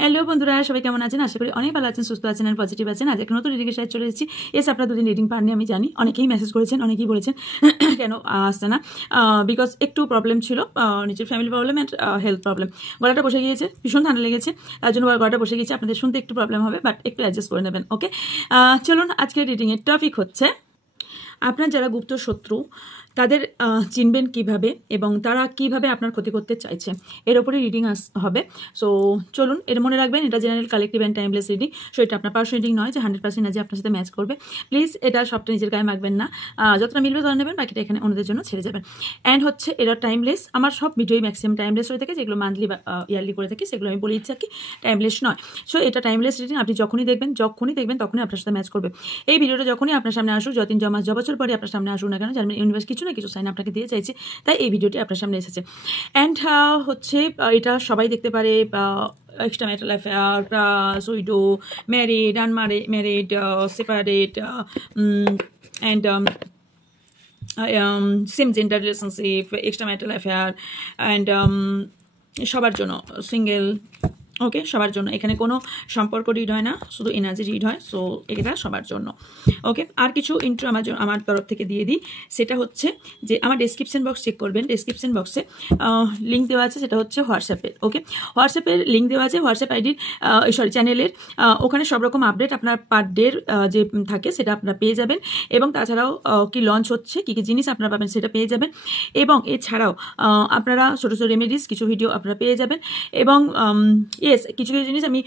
Hello বন্ধুরা, সবাই কেমন আছেন? আশা করি অনেক ভালো আছেন, সুস্থ আছেন আর পজিটিভ আছেন। আজ একটা নতুন রিডিংয়ের সাথে চলে এসেছি। আপনারা দুদিন রিডিং পাননি আমি জানি, অনেকেই মেসেজ করেছেন, অনেকেই বলেছেন কেন আসছে না, বিকজ একটু প্রবলেম ছিল, নিজের family problem and health problem. গলাটা বসে গিয়েছে, ভীষণ ঠান্ডা লেগেছে, তার জন্য গলাটা বসে গিয়েছে। আপনাদের শুনতে একটু প্রবলেম হবে, বাট একটু অ্যাডজাস্ট করে নেবেন, ওকে? চলুন, আজকের রিডিংয়ের টপিক হচ্ছে আপনার যারা গুপ্ত শত্রু তাদের চিনবেন কিভাবে এবং তারা কিভাবে আপনার ক্ষতি করতে চাইছে, এর ওপরে রিডিং হবে। সো চলুন, এর মনে রাখবেন এটা general collective and timeless reading. So এটা আপনার পার্সোনাল রিডিং নয় যে 100% যে আপনার সাথে ম্যাচ করবে। প্লিজ এটা সবটা নিজের গায়ে মাখবেন না, যতটা মিলবে ততটা নেবেন, বাকিটা এখানে অন্যদের জন্য ছেড়ে যাবেন। অ্যান্ড হচ্ছে এটা টাইমলেস, আমার সব ভিডিওই ম্যাক্সিমাম টাইমলেস হয়ে থাকে, যেগুলো মান্থলি বা ইয়ারলি করে থাকি সেগুলো আমি বলে ইচ্ছা কি টাইমলেস নয়। সো এটা টাইমলেস রিডিং, আপনি যখনই দেখবেন তখনই আপনার সাথে ম্যাচ করবে। এই ভিডিওটা যখনই আপনার সামনে আসুক, যতদিন জ বছর পরে আপনার সামনে আসুক না কেন, জানবেন ইউনিভার্স কিছু না কিছু সাইন আপনাকে দিয়ে চাইছে, তাই এই ভিডিওটি আপনার সামনে এসেছে। অ্যান্ড হচ্ছে এটা সবাই দেখতে পারে, extra marital affair, pseudo, married, unmarried, separate, and same gender relationship, extra marital affair, and সবার জন্য সিঙ্গেল, ওকে? সবার জন্য, এখানে কোনো সম্পর্ক রিড হয় না, শুধু এনার্জি রিড হয়। সো এটা সবার জন্য, ওকে? আর কিছু ইন্ট্রো আমার তরফ থেকে দিয়ে দিই, সেটা হচ্ছে যে আমার ডেসক্রিপশন বক্স চেক করবেন। ডেসক্রিপশন বক্সে লিঙ্ক দেওয়া আছে, সেটা হচ্ছে হোয়াটসঅ্যাপের, ওকে? হোয়াটসঅ্যাপের লিঙ্ক দেওয়া আছে, হোয়াটসঅ্যাপ আইডির চ্যানেলের। ওখানে সব রকম আপডেট আপনার পার ডের যে থাকে সেটা আপনারা পেয়ে যাবেন, এবং তাছাড়াও কি লঞ্চ হচ্ছে, কী কী জিনিস আপনারা পাবেন সেটা পেয়ে যাবেন। এবং এছাড়াও আপনারা ছোটো ছোটো রেমেডিস কিছু ভিডিও আপনারা পেয়ে যাবেন। এবং কিছু কিছু জিনিস আমি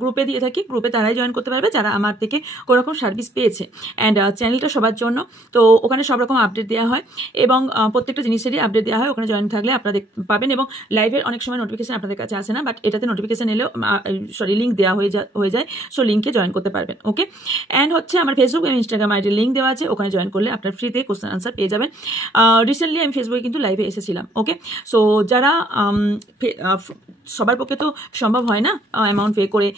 গ্রুপে দিয়ে থাকি, গ্রুপে তারাই জয়েন করতে পারবে যারা আমার থেকে কোনোরকম সার্ভিস পেয়েছে। অ্যান্ড চ্যানেলটা সবার জন্য, তো ওখানে সব রকম আপডেট দেওয়া হয় এবং প্রত্যেকটা জিনিসেরই আপডেট দেওয়া হয়। ওখানে জয়েন থাকলে আপনারা পাবেন, এবং লাইভের অনেক সময় নোটিফিকেশন আপনাদের কাছে আসে না, বাট এটাতে নোটিফিকেশন এলেও লিঙ্ক দেওয়া হয়ে যায়। সো লিঙ্কে জয়েন করতে পারবেন, ওকে? অ্যান্ড হচ্ছে আমার ফেসবুক এবং ইনস্টাগ্রাম আইডির লিঙ্ক দেওয়া আছে, ওখানে জয়েন করলে আপনার ফ্রিতে কোশ্চেন আনসার পেয়ে যাবেন। রিসেন্টলি আমি ফেসবুকে কিন্তু লাইভে এসেছিলাম, ওকে? সো যারা সবার পক্ষে তো সম্ভব হয় না অ্যামাউন্ট পে করে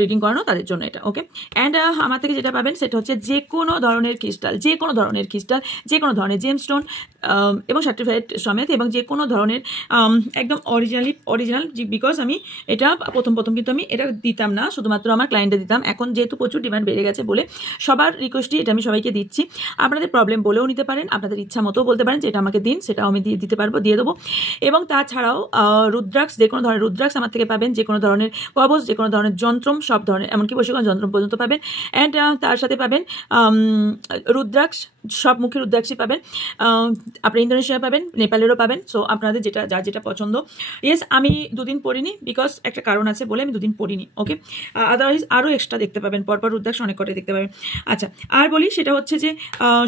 রিডিং করানো, তাদের জন্য এটা, ওকে? অ্যান্ড আমার থেকে যেটা পাবেন সেটা হচ্ছে যে কোনো ধরনের ক্রিস্টাল, যে কোনো ধরনের জেমস্টোন এবং সার্টিফাইড সমেত, এবং যে কোনো ধরনের একদম অরিজিনাল, বিকজ আমি এটা প্রথম কিন্তু আমি এটা দিতাম না, শুধুমাত্র আমার ক্লায়েন্টে দিতাম। এখন যেহেতু প্রচুর ডিমান্ড বেড়ে গেছে বলে সবার রিকোয়েস্টই এটা আমি সবাইকে দিচ্ছি। আপনাদের প্রবলেম বলেও নিতে পারেন, আপনাদের ইচ্ছা মতো বলতে পারেন যে এটা আমাকে দিন, সেটাও আমি দিতে পারবো, দিয়ে দেবো। এবং তাছাড়াও রুদ্রাক্স, যে কোনো ধরনের রুদ্রাক্স আমার থেকে পাবেন, যে কোনো ধরনের কবচ, যে কোনো ধরনের যন্ত্রম, সব ধরনের, এমনকি বশীকরণ যন্ত্রম পর্যন্ত পাবেন। অ্যান্ড তার সাথে পাবেন রুদ্রাক্স, সব মুখে রুদ্রাক্ষই পাবেন। আপনার ইন্দোনেশিয়া পাবেন, নেপালেরও পাবেন। সো আপনাদের যার যেটা পছন্দ। ইয়েস, আমি দুদিন পড়িনি, বিকজ একটা কারণ আছে বলে আমি দুদিন পড়িনি, ওকে? আদারওয়াইজ আরও এক্সট্রা দেখতে পাবেন, পরপর রুদ্রাক্ষ অনেক কটাই দেখতে পাবেন। আচ্ছা, আর বলি, সেটা হচ্ছে যে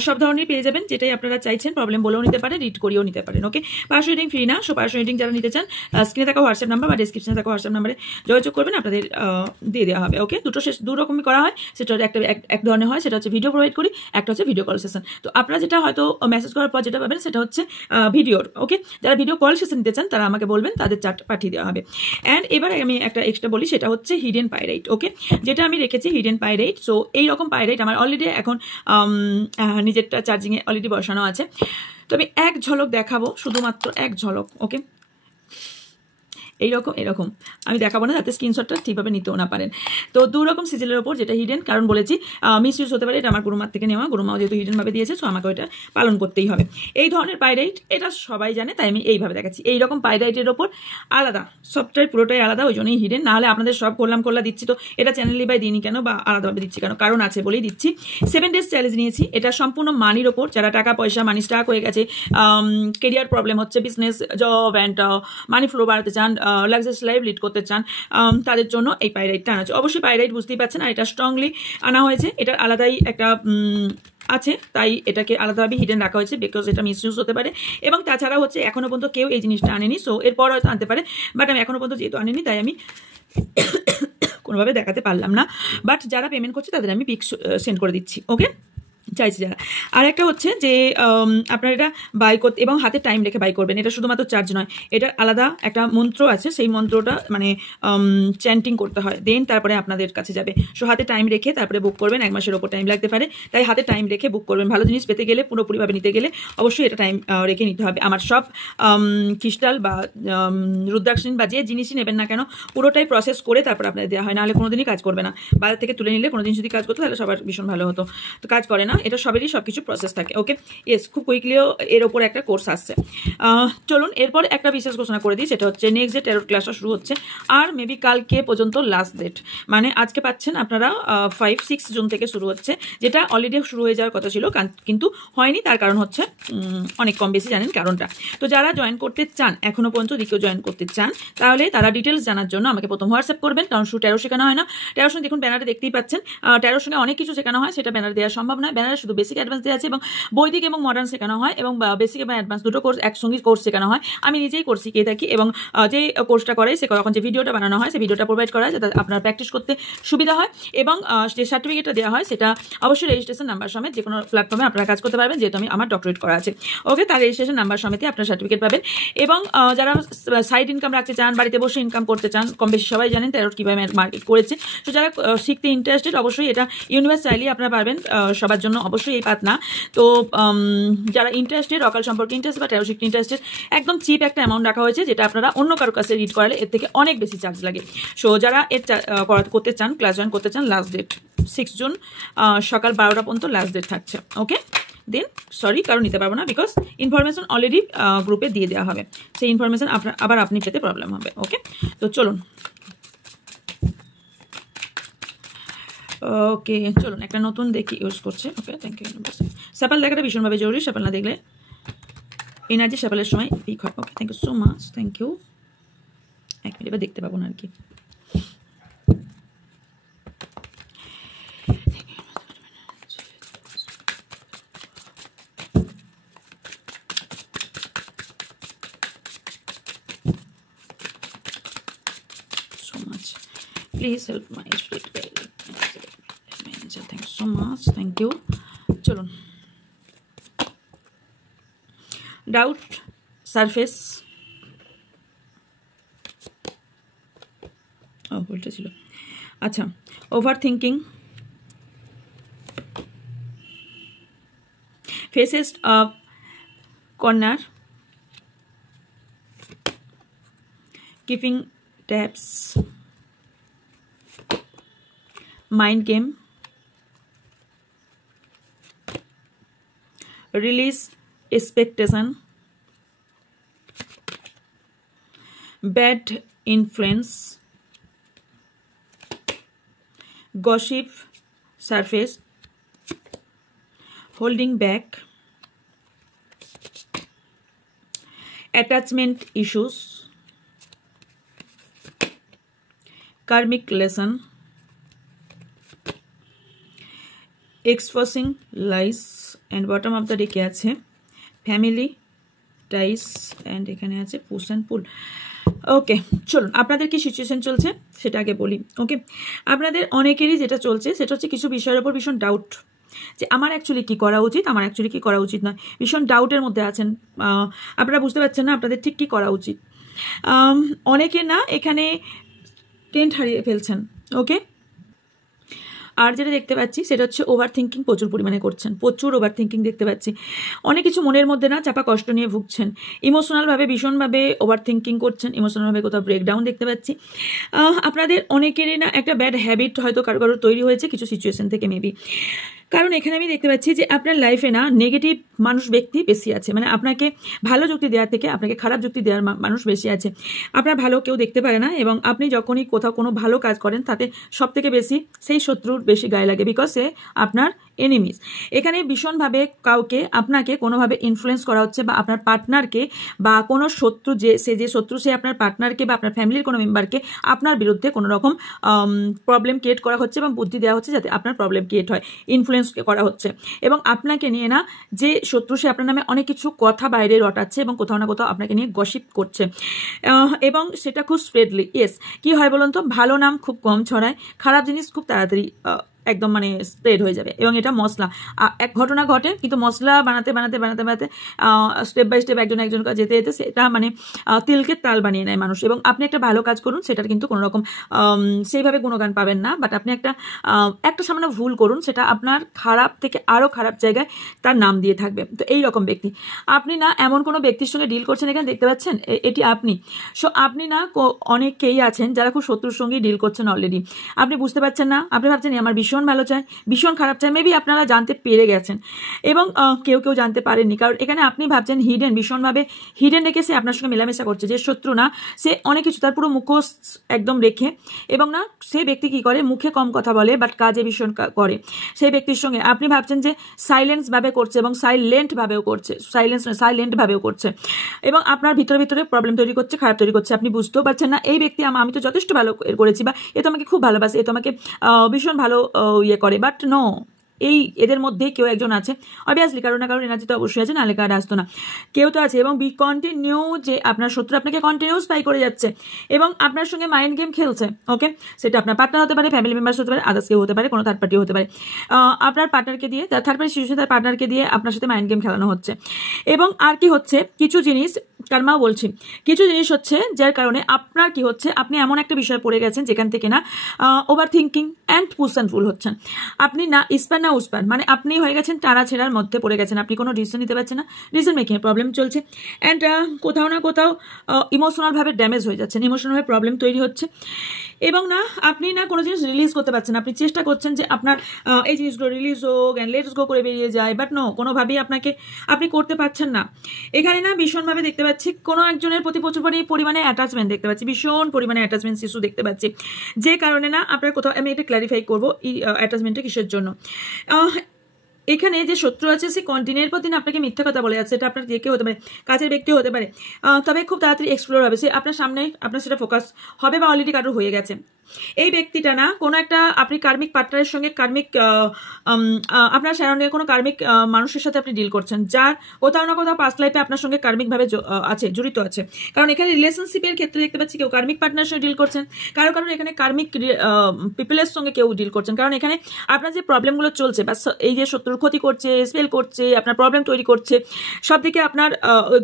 সব ধরনের পেয়ে যাবেন, যেটাই আপনারা চাইছেন। প্রবলেম বলেও নিতে পারেন, রিড করিয়েও নিতে পারেন, ওকে? পার্সোনাল রিডিং ফ্রি না। সো পার্সোনাল রিডিং যারা নিতে চান, স্ক্রিনে থাকা হোয়াটসঅ্যাপ নাম্বার বা ডিসক্রিপশনে থাকা হোয়াটসঅ্যাপ নাম্বারে যোগাযোগ করবেন, আপনাদের দিয়ে দেওয়া হবে, ওকে? দু রকমই করা হয়, সেটা এক ধরনের হয়, সেটা হচ্ছে ভিডিও প্রোভাইড করি, একটা হচ্ছে ভিডিও কল সেশন। তো আপনারা যেটা হয়তো মেসেজ করার পর যেটা পাবেন সেটা হচ্ছে ভিডিওর, ওকে? যারা ভিডিও কল সেশন নিতে চান তারা আমাকে বলবেন, তাদের চার্ট পাঠিয়ে দেওয়া হবে। অ্যান্ড এবার আমি একটা এক্সট্রা বলি, সেটা হচ্ছে হিডেন পাইরাইট, ওকে? যেটা আমি রেখেছি হিডেন পাইরাইট। সো এইরকম পাইরাইট আমার অলরেডি এখন নিজেরটা চার্জিংয়ে অলরেডি বসানো আছে। তো আমি এক ঝলক দেখাবো, শুধুমাত্র এক ঝলক, ওকে? এরকম আমি দেখাবো না, যাতে স্ক্রিনশটটা ঠিকভাবে নিতেও না পারেন। তো দু রকম সিজিলের ওপর, যেটা হিডেন, কারণ বলেছি মিস ইউজ হতে পারে, এটা আমার গুরুমার থেকে নেওয়া, গুরুমাও যেহেতু হিডেনভাবে দিয়েছে, সো আমাকে ওইটা পালন করতেই হবে। এই ধরনের পাইরাইট, এটা সবাই জানে, তাই আমি এইভাবে দেখাচ্ছি। এইরকম পাইরাইটের ওপর আলাদা, সবটাই পুরোটাই আলাদা, ওই জন্যই হিডেন। নাহলে আপনাদের সব করলা দিচ্ছি, তো এটা চ্যানেলি বাই দিইনি কেন, বা আলাদাভাবে দিচ্ছি কেন, কারণ আছে বলেই দিচ্ছি। 7 days চ্যালেঞ্জ নিয়েছি, এটা সম্পূর্ণ মানির ওপর। যারা টাকা পয়সা, মানি স্টাক হয়ে গেছে, কেরিয়ার প্রবলেম হচ্ছে, business, job and money flow বাড়াতে চান, লাইভ লিড করতে চান, তাদের জন্য এই পাইরাইটটা আনা হচ্ছে। অবশ্যই পাইরাইট বুঝতেই পারছেন, আর এটা স্ট্রংলি আনা হয়েছে, এটার আলাদাই একটা আছে, তাই এটাকে আলাদাভাবে হিডেন রাখা হয়েছে, বিকজ এটা মিসইউজ হতে পারে। এবং তাছাড়া হচ্ছে এখনো পর্যন্ত কেউ এই জিনিসটা আনেনি, সো এরপর হয়তো আনতে পারে, বাট আমি এখনো পর্যন্ত যেহেতু আনিনি, তাই আমি কোনোভাবে দেখাতে পারলাম না। বাট যারা পেমেন্ট করছে তাদের আমি পিক সেন্ড করে দিচ্ছি, ওকে? চাইছি যারা। আর একটা হচ্ছে যে আপনারা এটা বাই করতে এবং হাতে টাইম রেখে বাই করবেন। এটা শুধুমাত্র চার্জ নয়, এটা আলাদা একটা মন্ত্র আছে, সেই মন্ত্রটা মানে চ্যান্টিং করতে হয়, দেন তারপরে আপনাদের কাছে যাবে। সো হাতে টাইম রেখে তারপরে বুক করবেন, 1 মাসের ওপর টাইম লাগতে পারে, তাই হাতে টাইম রেখে বুক করবেন। ভালো জিনিস পেতে গেলে, পুরোপুরিভাবে নিতে গেলে অবশ্যই এটা টাইম রেখে নিতে হবে। আমার সব ক্রিস্টাল বা রুদ্রাক্ষিণ বা যে জিনিসই নেবেন না কেন পুরোটাই প্রসেস করে তারপর আপনাদের দেওয়া হয়, নাহলে কোনোদিনই কাজ করবে না। বাজার থেকে তুলে নিলে কোনোদিন যদি কাজ করতো তাহলে সবার ভীষণ ভালো হতো, তো কাজ করে না। এটা সবেরই সব কিছু প্রসেস থাকে। ওকে, ইয়েস, খুব কুইকলিও এর ওপর একটা কোর্স আসছে। চলুন এরপর একটা বিশেষ ঘোষণা করে দিই, সেটা হচ্ছে নেক্সট ডে ট্যারোট ক্লাসটা শুরু হচ্ছে, আর মেবি কালকে পর্যন্ত লাস্ট ডেট, মানে আজকে পাচ্ছেন আপনারা 5-6 জুন থেকে শুরু হচ্ছে, যেটা অলরেডি শুরু হয়ে যাওয়ার কথা ছিল কিন্তু হয়নি। তার কারণ হচ্ছে অনেক কম বেশি জানেন কারণটা। তো যারা জয়েন করতে চান, এখনো পর্যন্ত দ্বিতীয় জয়েন করতে চান, তাহলে তারা ডিটেলস জানার জন্য আমাকে প্রথম হোয়াটসঅ্যাপ করবেন, কারণ শুধু ট্যারো শেখানো হয় না। ট্যারোর সঙ্গে দেখুন ব্যানারে দেখতেই পাচ্ছেন, ট্যারোর সঙ্গে অনেক কিছু শেখানো হয়, সেটা ব্যানারে দেওয়া সম্ভব নয়। ব্যানারে শুধু বেসিক অ্যাডভান্স দেওয়া আছে, এবং বৈদিক এবং মডার্ন শেখানো হয়, এবং বেসিক এবং অ্যাডভান্স দুটো কোর্স একসঙ্গে কোর্স শেখানো হয়। আমি নিজেই কোর্স শিখিয়ে থাকি, এবং যে কোর্সটা করাই সে তখন যে ভিডিওটা বানানো হয়, সেই ভিডিওটা প্রোভাইড করা হয় যাতে আপনার প্র্যাকটিস করতে সুবিধা হয়, এবং যে সার্টিফিকেটটা দেওয়া হয় সেটা অবশ্যই রেজিস্ট্রেশন নাম্বার সমেত যে কোনো প্ল্যাটফর্মে আপনারা কাজ করতে পারবেন, যেহেতু আমার ডক্টরেট করা আছে। ওকে, তার রেজিস্ট্রেশন নাম্বার সমেতে আপনার সার্টিফিকেট পাবেন। এবং যারা সাইড ইনকাম রাখতে চান, বাড়িতে বসে ইনকাম করতে চান, কম বেশি সবাই জানেন ট্যারোট কীভাবে মার্কেট করেছে, তো যারা শিখতে ইন্টারেস্টেড অবশ্যই এটা ইউনিভার্সালি আপনারা পারবেন। সবার জন্য অবশ্যই এই পাত না। তো যারা ইন্টারেস্টেড, অকাল সম্পর্কে ইন্টারেস্টেড বা ট্যারো শিখতে ইন্টারেস্টেড, একদম চিপ একটা অ্যামাউন্ট রাখা হয়েছে, যেটা আপনারা অন্য কারোর কাছে রিড করালে এর থেকে অনেক বেশি চার্জ লাগে। সো যারা এর করতে চান, ক্লাস জয়েন করতে চান, লাস্ট ডেট 6 জুন সকাল 12টা পর্যন্ত লাস্ট ডেট থাকছে। ওকে, দেন সরি কারণ নিতে পারবো না, বিকজ ইনফরমেশন অলরেডি গ্রুপে দিয়ে দেওয়া হবে, সেই ইনফরমেশন আবার আপনি পেতে প্রবলেম হবে। ওকে, তো চলুন। ওকে, চলুন একটা নতুন দেখি ইউজ করছে। ওকে, থ্যাংক ইউ। স্যাপাল দেখাটা ভীষণভাবে জরুরি, স্যাপাল না দেখলে এনার্জি স্যাপালের সময় পিক হয়। Okay, thank you so much, thank you. 1 minute এবার দেখতে পাবো না আর কি। so much, please help my spirit manager, thank you so much, thank you. চলুন, ডাউট সারফেস, উল্টে ছিল। আচ্ছা, over thinking, faces of corner, keeping taps, mind game, release expectation, bad influence, gossip surface, holding back, attachment issues, karmic lesson, exposing lies, and bottom of the deck আছে family tiles, and এখানে আছে push and পুল। ওকে, চলুন আপনাদের কি situation চলছে সেটা আগে বলি। ওকে, আপনাদের অনেকেরই যেটা চলছে সেটা হচ্ছে কিছু বিষয়ের ওপর ভীষণ ডাউট, যে আমার অ্যাকচুয়ালি কী করা উচিত, আমার অ্যাকচুয়ালি কী করা উচিত নয়, ভীষণ ডাউটের মধ্যে আছেন, আপনারা বুঝতে পারছেন না আপনাদের ঠিক কী করা উচিত। অনেকে না এখানে টেন্ট হারিয়ে ফেলছেন। ওকে, আর যেটা দেখতে পাচ্ছি সেটা হচ্ছে ওভার থিঙ্কিং প্রচুর পরিমাণে করছেন, প্রচুর ওভার থিঙ্কিং দেখতে পাচ্ছি। অনেক কিছু মনের মধ্যে না চাপা কষ্ট নিয়ে ভুগছেন, ইমোশনালভাবে ভীষণভাবে ওভার থিঙ্কিং করছেন, ইমোশনালভাবে কোথাও ব্রেকডাউন দেখতে পাচ্ছি। আপনাদের অনেকেরই না একটা ব্যাড হ্যাবিট হয়তো কারো কারো তৈরি হয়েছে কিছু সিচুয়েশন থেকে মেবি, কারণ এখানে আমি দেখতে পাচ্ছি যে আপনার লাইফে না নেগেটিভ ব্যক্তি বেশি আছে, মানে আপনাকে ভালো যুক্তি দেওয়ার থেকে আপনাকে খারাপ যুক্তি দেওয়ার মানুষ বেশি আছে। আপনার ভালো কেউ দেখতে পারে না, এবং আপনি যখনই কোথাও কোনো ভালো কাজ করেন তাতে সব থেকে বেশি সেই শত্রুর বেশি গায়ে লাগে, বিকজ সে আপনার এনিমিজ। এখানে ভীষণভাবে কাউকে আপনাকে কোনোভাবে ইনফ্লুয়েন্স করা হচ্ছে, বা আপনার পার্টনারকে বা কোনো শত্রু যে শত্রু সে আপনার পার্টনারকে বা আপনার ফ্যামিলির কোনো মেম্বারকে আপনার বিরুদ্ধে কোনো রকম প্রবলেম ক্রিয়েট করা হচ্ছে, এবং বুদ্ধি দেওয়া হচ্ছে যাতে আপনার প্রবলেম ক্রিয়েট হয়, ইনফ্লুয়েন্স করা হচ্ছে। এবং আপনাকে নিয়ে না যে শত্রু সে আপনার নামে অনেক কিছু কথা বাইরে রটাচ্ছে, এবং কোথাও না কোথাও আপনাকে নিয়ে গসিপ করছে, এবং সেটা খুব স্প্রেডলি। ইয়েস, কি হয় বলুন তো, ভালো নাম খুব কম ছড়ায়, খারাপ জিনিস খুব তাড়াতাড়ি একদম মানে স্প্রেড হয়ে যাবে। এবং এটা মশলা এক ঘটনা ঘটে, কিন্তু মশলা বানাতে বানাতে বানাতে বানাতে স্টেপ বাই স্টেপ একজন একজন যেতে যেতে সেটা মানে তিলকে তাল বানিয়ে নেয় মানুষ। এবং আপনি একটা ভালো কাজ করুন, সেটার কিন্তু কোনো রকম সেইভাবে গুণগান পাবেন না, বাট আপনি একটা সামান্য ভুল করুন, সেটা আপনার খারাপ থেকে আরও খারাপ জায়গায় তার নাম দিয়ে থাকবে। তো এই রকম ব্যক্তি আপনি না, এমন কোনো ব্যক্তির সঙ্গে ডিল করছেন, এখানে দেখতে পাচ্ছেন এটি আপনি। সো আপনি না অনেকেই আছেন যারা খুব শত্রুর সঙ্গেই ডিল করছেন অলরেডি, আপনি বুঝতে পারছেন না, আপনি ভাবছেন আমার ভীষণ ভালো চায়, ভীষণ খারাপ চায়, মেবি আপনারা জানতে পেরে গেছেন এবং কেউ কেউ জানতে পারেননি, কারণ এখানে আপনি ভাবছেন হিডেন, ভীষণভাবে হিডেন রেখে সে আপনার সঙ্গে মেলামেশা করছে। যে শত্রু না, সে অনেক কিছু তার পুরো মুখোশ একদম রেখে, এবং না সে ব্যক্তি কি করে, মুখে কম কথা বলে বাট কাজে ভীষণ করে। সেই ব্যক্তির সঙ্গে আপনি ভাবছেন যে সাইলেন্স ভাবে করছে এবং সাইলেন্ট ভাবেও করছে, সাইলেন্ট ভাবেও করছে, এবং আপনার ভিতরে ভিতরে প্রবলেম তৈরি করছে, খারাপ তৈরি করছে। আপনি বুঝতেও পারছেন না এই ব্যক্তি আমি তো যথেষ্ট ভালো করেছি, বা এ তো আমাকে খুব ভালোবাসে, এ তো আমাকে ভীষণ ভালো ইয়ে করে, বাট নো, এই এদের মধ্যেই কেউ একজন আছে অবভিয়াসলি, কারণ না কারণ এনার্জি তো অবশ্যই আছে, নাহলে কার্ড আসতো না, কেউ তো আছে। এবং কন্টিনিউ যে আপনার শত্রু আপনাকে কন্টিনিউ স্পাই করে যাচ্ছে এবং আপনার সঙ্গে মাইন্ড গেম খেলছে। ওকে, সেটা আপনার পার্টনার হতে পারে, ফ্যামিলি মেম্বার্স হতে পারে, আদার্স কেউ হতে পারে, কোনো থার্ড পার্টি হতে পারে। আপনার পার্টনারকে দিয়ে, থার্ড পার্টি সিচুয়েশনে তার পার্টনারকে দিয়ে আপনার সাথে মাইন্ড গেম খেলানো হচ্ছে। এবং আর কি হচ্ছে, কিছু জিনিস কারমা বলছি, কিছু জিনিস হচ্ছে যার কারণে আপনার কি হচ্ছে, আপনি এমন একটা বিষয় পড়ে গেছেন যেখান থেকে না over thinking and push and পুল হচ্ছেন। আপনি না ইস্পার না উস্পার, মানে আপনি হয়ে গেছেন টানা ছেঁড়ার মধ্যে পড়ে গেছেন, আপনি কোনো ডিসিশন নিতে পারছেন না, ডিসিশন মেকিংয়ে প্রবলেম চলছে, অ্যান্ড কোথাও না কোথাও ইমোশনালভাবে ড্যামেজ হয়ে যাচ্ছেন, ইমোশনালভাবে প্রবলেম তৈরি হচ্ছে। এবং না আপনি না কোনো জিনিস রিলিজ করতে পারছেন, আপনি চেষ্টা করছেন যে আপনার এই জিনিসগুলো রিলিজ হোক অ্যান্ড লেটস গো করে বেরিয়ে যায়, বাট নো, কোনোভাবেই আপনি করতে পারছেন না। এখানে না ভীষণভাবে দেখতে পাচ্ছি কোনো একজনের প্রতি প্রচুর পরিমাণে অ্যাটাচমেন্ট দেখতে পাচ্ছি, ভীষণ পরিমাণে অ্যাটাচমেন্ট ইস্যু দেখতে পাচ্ছি, যে কারণে না আপনার কোথাও, আমি এটা ক্ল্যারিফাই করবো এই অ্যাটাচমেন্টটা কিসের জন্য। এখানে যে শত্রু আছে সে কন্টিনিউর প্রতি না আপনাকে মিথ্যা কথা বলে যাচ্ছে, এটা আপনার যে কেউ হতে পারে, কাছের ব্যক্তিও হতে পারে, তবে খুব তাড়াতাড়ি এক্সপ্লোর হবে, সে আপনার সামনে, আপনার সেটা ফোকাস হবে বা অলরেডি কারোর হয়ে গেছে। এই ব্যক্তিটা না কোনো একটা আপনি কার্মিক পার্টনারের সঙ্গে আপনার সারাউন্ডিংয়ে কোনো কার্মিক মানুষের সাথে আপনি ডিল করছেন, যার কোথাও না কোথাও পাস্ট লাইফে আপনার সঙ্গে কার্মিকভাবে আছে, জড়িত আছে। কারণ এখানে রিলেশনশিপের ক্ষেত্রে দেখতে পাচ্ছি কেউ কার্মিক পার্টনারের সঙ্গে ডিল করছেন, কারণ এখানে কার্মিক পিপলের সঙ্গে কেউ ডিল করছেন, কারণ এখানে আপনার যে প্রবলেমগুলো চলছে বা এই যে শত্রুর ক্ষতি করছে, স্পেল করছে, আপনার প্রবলেম তৈরি করছে, সব দিকে আপনার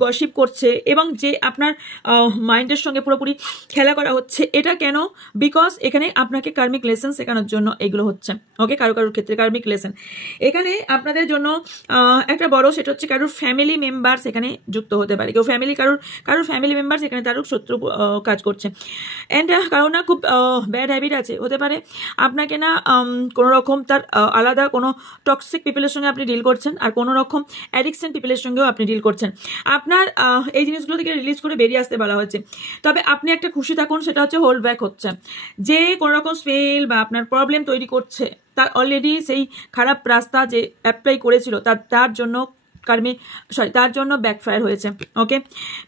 গসিপ করছে, এবং যে আপনার মাইন্ডের সঙ্গে পুরোপুরি খেলা করা হচ্ছে, এটা কেন? বিকজ এখানে আপনাকে কার্মিক লেসন শেখানোর জন্য এগুলো হচ্ছে। ওকে, কারোর ক্ষেত্রে কার্মিক লেসন এখানে আপনাদের জন্য একটা বড়, সেটা হচ্ছে কারোর ফ্যামিলি মেম্বার্স এখানে যুক্ত হতে পারে, কেউ কারোর ফ্যামিলি মেম্বার্স এখানে তারও শত্রু কাজ করছে, অ্যান্ড কারো না খুব ব্যাড হ্যাবিট আছে, হতে পারে আপনাকে না কোনো রকম তার আলাদা কোনো টক্সিক পিপলের সঙ্গে আপনি ডিল করছেন, আর কোনো রকম অ্যাডিকশন পিপলের সঙ্গেও আপনি ডিল করছেন। আপনার এই জিনিসগুলো থেকে রিলিজ করে বেরিয়ে আসতে বলা হচ্ছে, তবে আপনি একটা খুশি থাকুন, সেটা হচ্ছে হোল্ড ব্যাক হচ্ছে, যে কোনো রকম স্পেল বা আপনার প্রবলেম তৈরি করছে, তার অলরেডি সেই খারাপ রাস্তা যে অ্যাপ্লাই করেছিল তার জন্য তার জন্য ব্যাকফায়ার হয়েছে। ওকে,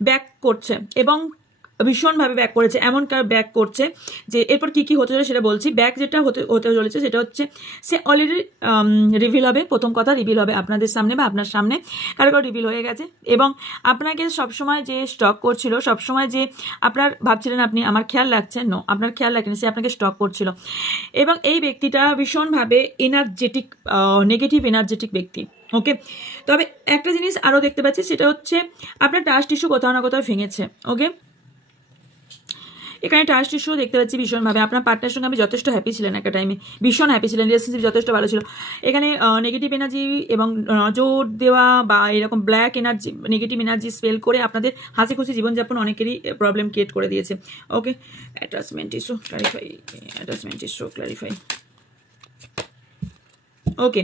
ব্যাক করছে এবং ভীষণভাবে ব্যাক করেছে, এমন ব্যাক করছে যে এরপর কি কি হতে চলে সেটা বলছি। ব্যাক যেটা হতে চলেছে সেটা হচ্ছে সে অলরেডি রিভিল হবে, প্রথম কথা রিভিল হবে আপনাদের সামনে বা আপনার সামনে, কারো রিভিল হয়ে গেছে, এবং আপনাকে সবসময় যে স্টক করছিল, সবসময় যে আপনার ভাবছিলেন আপনি আমার খেয়াল রাখছেন, নো, আপনার খেয়াল রাখেনি, সে আপনাকে স্টক করছিল। এবং এই ব্যক্তিটা ভীষণভাবে এনার্জেটিক, নেগেটিভ এনার্জেটিক ব্যক্তি। ওকে, তবে একটা জিনিস আরও দেখতে পাচ্ছি, সেটা হচ্ছে আপনার ট্রাস্ট ইস্যু কোথাও না কোথাও ভেঙেছে। ওকে, এখানে ট্রাস্ট ইস্যু দেখতে পাচ্ছি ভীষণভাবে, আপনার পার্টনারের সঙ্গে আমি যথেষ্ট হ্যাপি ছিলেন, একটা টাইমে ভীষণ হ্যাপি ছিলেন, রিলেশনশিপ যথেষ্ট ভালো ছিল। এখানে নেগেটিভ এনার্জি এবং নজর দেওয়া বা এরকম black energy, negative energy spell করে আপনাদের হাসি খুশি জীবনযাপন অনেকেরই প্রবলেম ক্রিয়েট করে দিয়েছে। ওকে, অ্যাটাচমেন্ট ইস্যু ক্লারিফাই। ওকে,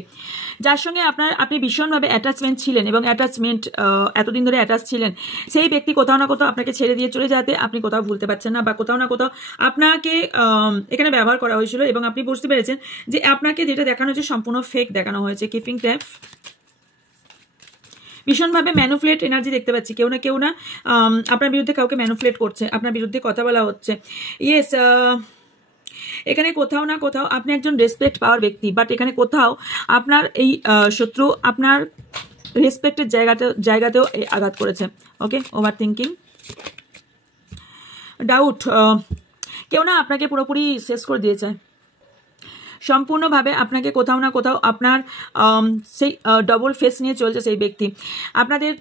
যার সঙ্গে আপনি ভীষণভাবে অ্যাটাচমেন্ট ছিলেন এবং এতদিন ধরে অ্যাটাচ ছিলেন, সেই ব্যক্তি কোথাও না কোথাও আপনাকে ছেড়ে দিয়ে চলে যাতে আপনি কোথাও ভুলতে পারছেন না, বা কোথাও না কোথাও আপনাকে এখানে ব্যবহার করা হয়েছিল এবং আপনি বুঝতে পেরেছেন যে আপনাকে যেটা দেখানো হয়েছে সম্পূর্ণ ফেক দেখানো হয়েছে। কিপিং ট্যাপ, ভীষণভাবে ম্যানুপুলেট এনার্জি দেখতে পাচ্ছি, কেউ না আপনার বিরুদ্ধে কাউকে ম্যানুপুলেট করছে, আপনার বিরুদ্ধে কথা বলা হচ্ছে। ইয়েস, এখানে কোথাও না কোথাও আপনি একজন রেসপেক্ট পাওয়ার ব্যক্তি, বাট এখানে কোথাও আপনার এই শত্রু আপনার রেসপেক্টের জায়গাতেও আঘাত করেছে। ওকে, ওভার থিঙ্কিং, ডাউট, কেউ না আপনাকে পুরোপুরি শেষ করে দিয়েছে, সম্পূর্ণভাবে আপনাকে কোথাও না কোথাও আপনার সেই ডবল ফেস নিয়ে চলছে সেই ব্যক্তি। আপনাদের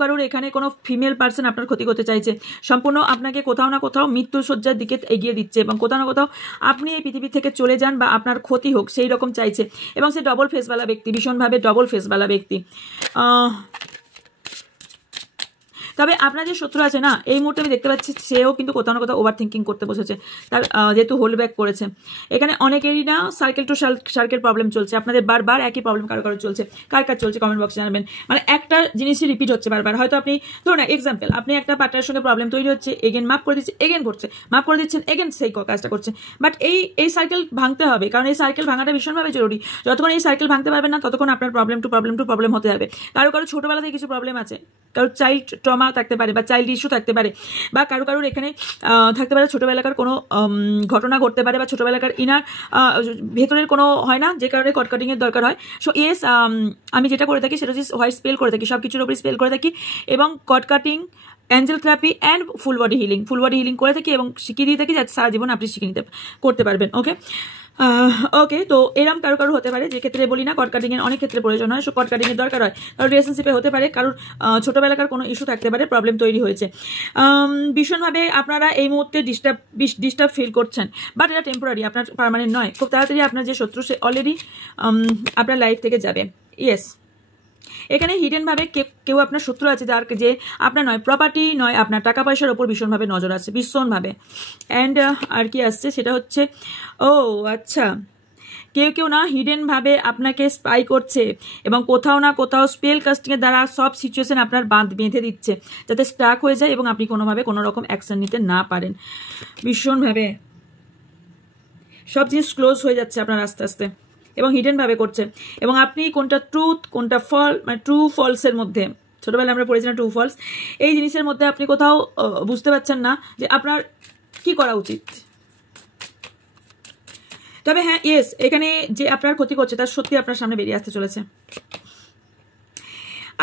কারোর এখানে কোনো ফিমেল পার্সন আপনার ক্ষতি করতে চাইছে, সম্পূর্ণ আপনাকে কোথাও না কোথাও মৃত্যুসজ্জার দিকে এগিয়ে দিচ্ছে এবং কোথাও না কোথাও আপনি এই পৃথিবী থেকে চলে যান বা আপনার ক্ষতি হোক সেই রকম চাইছে। এবং সে ডবল ফেসওয়ালা ব্যক্তি, ভীষণভাবে ডবল ফেসওয়ালা ব্যক্তি। তবে আপনার যে শত্রু আছে না, এই মুহূর্তে আমি দেখতে পাচ্ছি সেও কিন্তু কোথাও না কোথাও ওভার থিঙ্কিং করতে বসেছে, তার যেহেতু হোল্ড ব্যাক করেছে। এখানে অনেকেরই না সার্কেল টু সার্কেল প্রবলেম চলছে, আপনাদের বারবার একই প্রবলেম কারো চলছে। কার চলছে কমেন্ট বক্সে জানাবেন। মানে একটা জিনিসই রিপিট হচ্ছে বারবার। হয়তো আপনি ধরুন এক্সাম্পল, আপনি একটা পার্টনারের সঙ্গে প্রবলেম তৈরি হচ্ছে, এগেন মাফ করে দিচ্ছে, এগেন করছে, মাফ করে দিচ্ছেন, এগেন সেই কাজটা করছে। বাট এই সার্কেল ভাঙতে হবে, কারণ এই সার্কেল ভাঙাটা ভীষণভাবে জরুরি। যতক্ষণ এই সার্কেল ভাঙতে পারবেন না ততক্ষণ আপনার প্রবলেম টু প্রবলেম হতে হবে। কারো ছোটবেলা থেকে কিছু প্রবলেম আছে, কারো চাইল্ড ট্রমা থাকতে পারে বা চাইল্ড ইস্যু থাকতে পারে, বা কারোর এখানে থাকতে পারে ছোটবেলাকার কোনো ঘটনা ঘটতে পারে, বা ছোটবেলাকার ইনার ভেতরের কোনো হয় না যে কারণে কটকাটিংয়ের দরকার হয়। সো ইয়েস, আমি যেটা করে থাকি সেটা হচ্ছে হোয়াইট স্পেল করে থাকি, সব কিছুর ওপরে স্পেল করে থাকি, এবং cord cutting, angel therapy and full body healing করে থাকি এবং শিখিয়ে দিয়ে থাকি, যাতে সারা জীবন আপনি শিখিয়ে নিতে করতে পারবেন। ওকে, তো এরম কারো হতে পারে, যে ক্ষেত্রে বলি না কট কাটিংয়ের অনেক ক্ষেত্রে প্রয়োজন হয়, সো কট কাটিংয়ের দরকার হয়। কারোর রিলেশনশিপে হতে পারে, কারোর ছোটোবেলাকার কোনো ইস্যু থাকতে পারে, প্রবলেম তৈরি হয়েছে। ভীষণভাবে আপনারা এই মুহূর্তে ডিস্টার্ব ফিল করছেন, বাট এটা টেম্পোরারি, আপনার পার্মানেন্ট নয়। খুব তাড়াতাড়ি আপনার যে শত্রু সে অলরেডি আপনার লাইফ থেকে যাবে। ইয়েস, এখানে হিডেনভাবে কেউ আপনার শত্রু আছে, যে আপনার নয় প্রপার্টি নয় আপনার টাকা পয়সার ওপর ভীষণভাবে নজর আছে, ভীষণভাবে। অ্যান্ড আর কি আসছে সেটা হচ্ছে, ও আচ্ছা, কেউ না হিডেনভাবে আপনাকে স্পাই করছে এবং কোথাও না কোথাও স্পেল কাস্টিংয়ের দ্বারা সব সিচুয়েশন আপনার বেঁধে দিচ্ছে, যাতে স্টাক হয়ে যায় এবং আপনি কোনোভাবে কোনো রকম অ্যাকশন নিতে না পারেন। ভীষণভাবে সব জিনিস ক্লোজ হয়ে যাচ্ছে আপনার আস্তে আস্তে, এবং হিডেনভাবে করছে। এবং আপনি কোনটা ট্রুথ কোনটা মানে ট্রু ফলসের মধ্যে, ছোটবেলায় আমরা পড়েছিলাম ট্রু ফলস, এই জিনিসের মধ্যে আপনি কোথাও বুঝতে পারছেন না যে আপনার কি করা উচিত। তবে হ্যাঁ, ইয়েস, এখানে যে আপনার ক্ষতি করছে তার সত্যি আপনার সামনে বেরিয়ে আসতে চলেছে।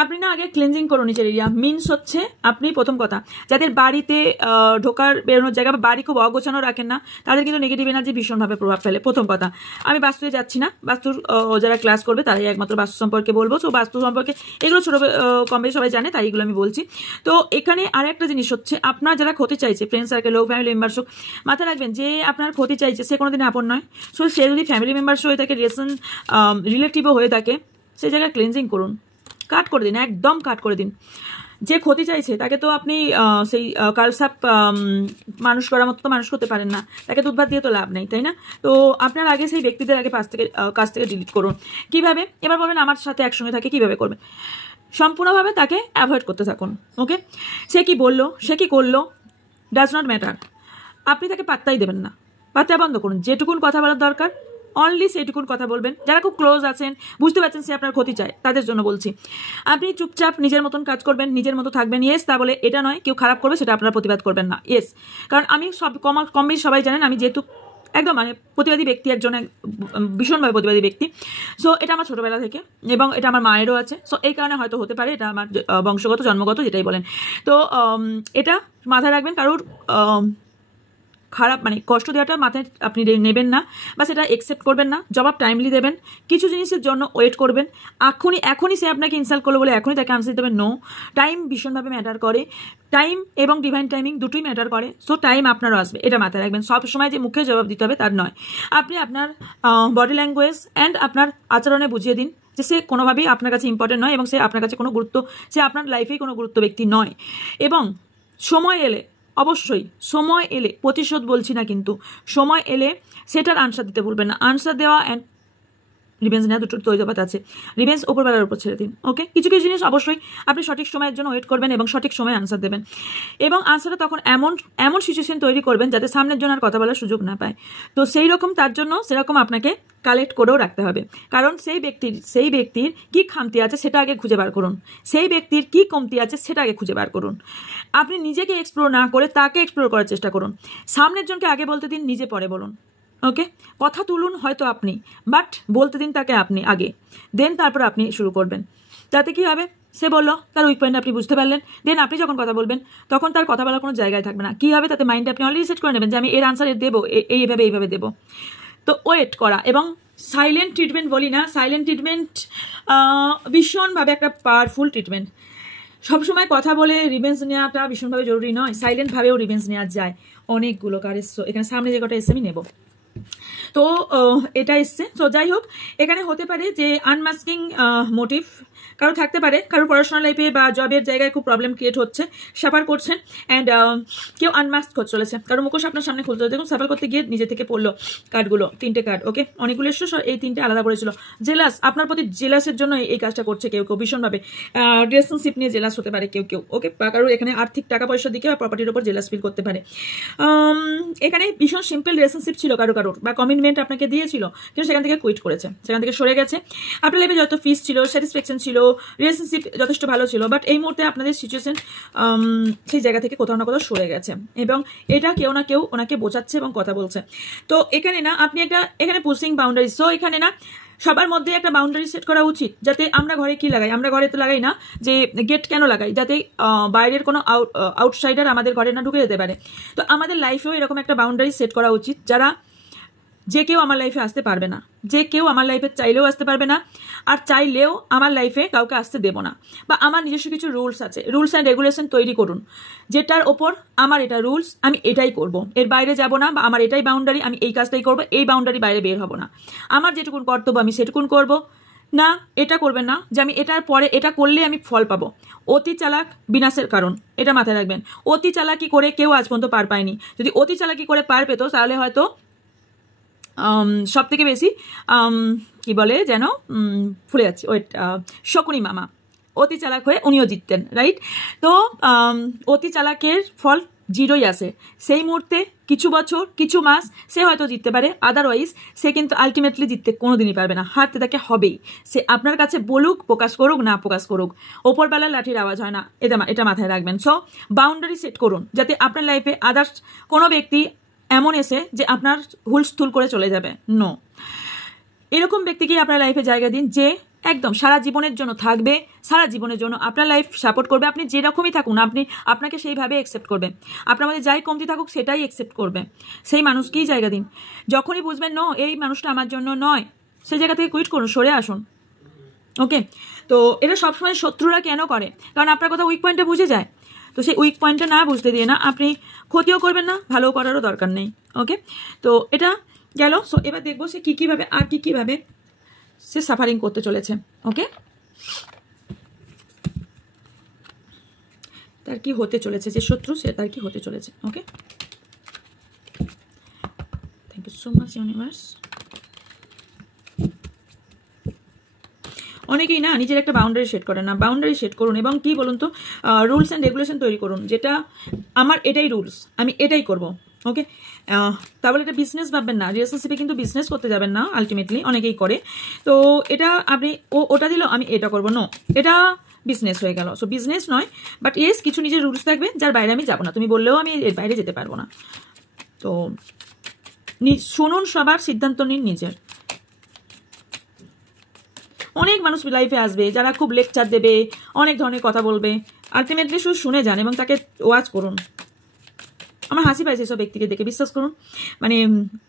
আপনি না আগে ক্লিনজিং করুন নিচের এরিয়া। মিনস হচ্ছে আপনি প্রথম কথা, যাদের বাড়িতে ঢোকার বেরোনোর জায়গা বা বাড়ি খুব অগোছানো রাখেন না, তাদের কিন্তু নেগেটিভ এনার্জি ভীষণভাবে প্রভাব ফেলে। প্রথম কথা, আমি বাস্তুতে যাচ্ছি না, বাস্তুর যারা ক্লাস করবে তারাই একমাত্র বাস্তু সম্পর্কে বলবো। সো বাস্তু সম্পর্কে এগুলো ছোটো কম বেশি সবাই জানে, তাই এগুলো আমি বলছি। তো এখানে আরেকটা জিনিস হচ্ছে, আপনার যারা ক্ষতি চাইছে, ফ্রেন্ড সার্কেল হোক, ফ্যামিলি মেম্বার্স হোক, মাথায় রাখবেন যে আপনার ক্ষতি চাইছে সে কোনোদিন আপন নয়। সো সে যদি ফ্যামিলি মেম্বার্স হয়ে থাকে, রিলেটিভও হয়ে থাকে, সেই জায়গায় ক্লিনজিং করুন, কাট করে দিন, একদম কাট করে দিন। যে ক্ষতি চাইছে তাকে তো আপনি সেই কালসাপ মানুষ করার মতো তো মানুষ করতে পারেন না, তাকে তো উদ্ভাত দিয়ে তো লাভ নেই, তাই না? তো আপনার আগে সেই ব্যক্তিদের আগে কাছ থেকে ডিলিট করুন। কিভাবে? এবার বলবেন আমার সাথে একসঙ্গে থাকে কিভাবে করবেন? সম্পূর্ণভাবে তাকে অ্যাভয়েড করতে থাকুন। ওকে, সে কি বললো, সে কি করলো, ডাজ নট ম্যাটার। আপনি তাকে পাত্তাই দেবেন না, পাত্তা বন্ধ করুন। যেটুকুন কথা বলার দরকার অনলি সেইটুকুন কথা বলবেন। যারা খুব ক্লোজ আছেন, বুঝতে পারছেন সে আপনার ক্ষতি চায়, তাদের জন্য বলছি। আপনি চুপচাপ নিজের মতন কাজ করবেন, নিজের মতো থাকবেন। ইয়েস, তা বলে এটা নয় কেউ খারাপ করবে সেটা আপনারা প্রতিবাদ করবেন না। ইয়েস, কারণ আমি কম বেশি সবাই জানেন আমি যেহেতু একদম মানে প্রতিবাদী ব্যক্তি, একজন ভীষণভাবে প্রতিবাদী ব্যক্তি। সো এটা আমার ছোটবেলা থেকে, এবং এটা আমার মায়েরও আছে। সো এই কারণে হয়তো হতে পারে, এটা আমার বংশগত জন্মগত যেটাই বলেন। তো এটা মাথায় রাখবেন, কারোর খারাপ মানে কষ্ট দেওয়াটা মাথায় আপনি নেবেন না, বা সেটা একসেপ্ট করবেন না। জবাব টাইমলি দেবেন, কিছু জিনিসের জন্য ওয়েট করবেন। এখনই সে আপনাকে ইনসাল্ট করলো বলে এখনই তাকে আনসার দেবেন, নো। টাইম ভীষণভাবে ম্যাটার করে, টাইম এবং ডিভাইন টাইমিং দুটোই ম্যাটার করে। সো টাইম আপনারও আসবে, এটা মাথায় রাখবেন। সব সময় যে মুখে জবাব দিতে হবে তার নয়। আপনি আপনার বডি ল্যাঙ্গুয়েজ অ্যান্ড আপনার আচরণে বুঝিয়ে দিন যে সে কোনোভাবেই আপনার কাছে ইম্পর্টেন্ট নয়, এবং সে আপনার কাছে কোনো গুরুত্ব, সে আপনার লাইফেই কোনো গুরুত্ব ব্যক্তি নয়। এবং সময় এলে, অবশ্যই সময় এলে, প্রতিশোধ বলছি না, কিন্তু সময় এলে সেটার আনসার দিতে ভুলবেন না। আনসার দেওয়া অ্যান্ড রিভেঞ্জ নেওয়া দুটোর তৈরি আছে। রিভেঞ্জ ওপরবেলার উপর ছেড়ে দিন। ওকে, কিছু কিছু জিনিস অবশ্যই আপনি সঠিক সময়ের জন্য ওয়েট করবেন এবং সঠিক সময়ে আনসার দেবেন, এবং আনসারটা তখন এমন সিচুয়েশন তৈরি করবেন যাতে সামনের জন্য আর কথা বলার সুযোগ না পায়। তো সেই রকম, তার জন্য সেরকম আপনাকে কালেক্ট করেও রাখতে হবে। কারণ সেই ব্যক্তির কি খামতি আছে সেটা আগে খুঁজে বার করুন, সেই ব্যক্তির কি কমতি আছে সেটা আগে খুঁজে বার করুন। আপনি নিজেকে এক্সপ্লোর না করে তাকে এক্সপ্লোর করার চেষ্টা করুন। সামনের জনকে আগে বলতে দিন, নিজে পরে বলুন। ওকে, কথা তুলুন হয়তো আপনি, বাট বলতে দিন তাকে আপনি আগে, দেন তারপর আপনি শুরু করবেন। তাতে কি হবে, সে বললো, তার উইক পয়েন্ট আপনি বুঝতে পারলেন, দেন আপনি যখন কথা বলবেন তখন তার কথা বলার কোনো জায়গায় থাকবে না। কি হবে, তাতে মাইন্ডে আপনি অলরেডি সেট করে নেবেন যে আমি এর আনসার দেবো, এইভাবে দেবো। তো ওয়েট করা এবং সাইলেন্ট ট্রিটমেন্ট বলি না, সাইলেন্ট ট্রিটমেন্ট ভীষণভাবে একটা পাওয়ারফুল ট্রিটমেন্ট। সবসময় কথা বলে রিভেঞ্জ নেওয়াটা ভীষণভাবে জরুরি নয়, সাইলেন্টভাবেও রিভেঞ্জ নেওয়া যায়। অনেকগুলো কার এসছো, এখানে সামনে যে কটা এসছে আমি নেব। তো এটা এসছে। তো যাই হোক, এখানে হতে পারে যে আনমাস্কিং মোটিভ কারো থাকতে পারে, কারো পড়াশোনা লাইফে বা জবের জায়গায় খুব প্রবলেম ক্রিয়েট হচ্ছে, সাফার করছেন অ্যান্ড কেউ আনমাস্ক করতে চলেছে, কারো মুখোশ আপনার সামনে খুলতে হবে। দেখুন সাফার করতে গিয়ে নিজে থেকে পড়লো কার্ডগুলো, 3টে কার্ড, ওকে, অনেকগুলো এসছো, এই 3টে আলাদা করেছিল। জেলাস, আপনার প্রতি জেলাসের জন্য এই কাজটা করছে কেউ কেউ ভীষণভাবে, রিলেশনশিপ নিয়ে জেলাস হতে পারে কেউ কেউ, ওকে, বা কারো এখানে আর্থিক টাকা পয়সার দিকে বা প্রপার্টির উপর জেলাস ফিল করতে পারে। এখানে ভীষণ সিম্পল রিলেশনশিপ ছিল কারোর বা কমিটমেন্ট আপনাকে দিয়েছিল, কিন্তু সেখান থেকে কুইট করেছে, সেখান থেকে সরে গেছে। আপনার লাইফে যত পিস ছিল, স্যাটিসফ্যাকশন ছিল, রিলেশনশিপ যথেষ্ট ভালো ছিল, বাট এই মুহূর্তে আপনাদের সিচুয়েশন সেই জায়গা থেকে কোথাও না কোথাও সরে গেছে এবং এটা কেউ না কেউ ওনাকে বোঝাচ্ছে এবং কথা বলছে। তো এখানে না আপনি একটা এখানে পুশিং বাউন্ডারি, সো এখানে না সবার মধ্যে একটা বাউন্ডারি সেট করা উচিত, যাতে আমরা ঘরে কি লাগাই, আমরা ঘরে তো লাগাই না যে গেট কেন লাগাই, যাতে বাইরের কোনো আউটসাইডার আমাদের ঘরে না ঢুকে যেতে পারে। তো আমাদের লাইফেও এরকম একটা বাউন্ডারি সেট করা উচিত, যারা যে কেউ আমার লাইফে আসতে পারবে না, যে কেউ আমার লাইফে চাইলেও আসতে পারবে না, আর চাইলেও আমার লাইফে কাউকে আসতে দেব না। বা আমার নিজস্ব কিছু রুলস আছে, রুলস অ্যান্ড রেগুলেশন তৈরি করুন, যেটার ওপর আমার এটা রুলস, আমি এটাই করব, এর বাইরে যাব না, বা আমার এটাই বাউন্ডারি, আমি এই কাজটাই করব, এই বাউন্ডারি বাইরে বের হব না। আমার যেটুকুন কর্তব্য আমি সেটুকুন করব না, এটা করবেন না যে আমি এটার পরে এটা করলে আমি ফল পাবো। অতি চালাক বিনাশের কারণ, এটা মাথায় রাখবেন। অতি চালাকি করে কেউ আজ পর্যন্ত পার পায়নি, যদি অতি চালাকি করে পার পেত তাহলে হয়তো সব থেকে বেশি কি বলে যেন ভুলে যাচ্ছি, ওয়েট, শকুনি মামা অতি চালাক হয়ে উনিও জিততেন, রাইট? তো অতি চালাকের ফল জিরোই আসে, সেই মুহূর্তে কিছু বছর কিছু মাস সে হয়তো জিততে পারে, আদারওয়াইজ সে কিন্তু আলটিমেটলি জিততে কোনোদিনই পারবে না, হারতে তাকে হবেই। সে আপনার কাছে বলুক, প্রকাশ করুক না প্রকাশ করুক, ওপরবেলা লাঠির আওয়াজ হয় না, এটা মাথায় রাখবেন। সো বাউন্ডারি সেট করুন, যাতে আপনার লাইফে আদার্স কোনো ব্যক্তি এমন এসে যে আপনার হুলস্থুল করে চলে যাবে, নো। এরকম ব্যক্তিকে আপনার লাইফে জায়গা দিন যে একদম সারা জীবনের জন্য থাকবে, সারা জীবনের জন্য আপনার লাইফ সাপোর্ট করবে। আপনি যেরকমই থাকুন, আপনাকে সেইভাবে অ্যাকসেপ্ট করবে, আপনার মধ্যে যাই কমতি থাকুক সেটাই অ্যাকসেপ্ট করবে, সেই মানুষকেই জায়গা দিন। যখনই বুঝবেন নো, এই মানুষটা আমার জন্য নয়, সেই জায়গা থেকে কুইট করুন, সরে আসুন, ওকে। তো এটা সবসময় শত্রুরা কেন করে, কারণ আপনার কথা উইক পয়েন্টটা বুঝে যায়। তো সেই উইক পয়েন্টটা না বুঝতে দিয়ে না আপনি ক্ষতিও করবেন না, ভালো করারও দরকার নেই, ওকে। তো এটা গেল। সো এবার দেখবো সে কীভাবে আর কীভাবে সে সাফারিং করতে চলেছে, ওকে, তার কি হতে চলেছে, যে শত্রু সে তার কি হতে চলেছে, okay. Thank you so much universe. অনেকেই না নিজের একটা বাউন্ডারি সেট করেন না, বাউন্ডারি সেট করুন এবং কি বলুন তো, রুলস অ্যান্ড রেগুলেশন তৈরি করুন, যেটা আমার এটাই রুলস, আমি এটাই করব, ওকে। তাহলে এটা বিজনেস ভাববেন না, রিলেশনশিপে কিন্তু বিজনেস করতে যাবেন না, আলটিমেটলি অনেকেই করে। তো এটা আপনি ওটা দিল, আমি এটা করবো, নো, এটা বিজনেস হয়ে গেল। সো বিজনেস নয়, বাট ইয়েস কিছু নিজের রুলস থাকবে যার বাইরে আমি যাবো না, তুমি বললেও আমি এর বাইরে যেতে পারবো না। তো শুনুন, সবার সিদ্ধান্ত নিন নিজের। অনেক মানুষ লাইফে আসবে যারা খুব লেকচার দেবে, অনেক ধরনের কথা বলবে, আলটিমেটলি শুধু শুনে যান এবং তাকে ওয়াচ করুন। আমার হাসি পাইছে এসব ব্যক্তিকে দেখে, বিশ্বাস করুন, মানে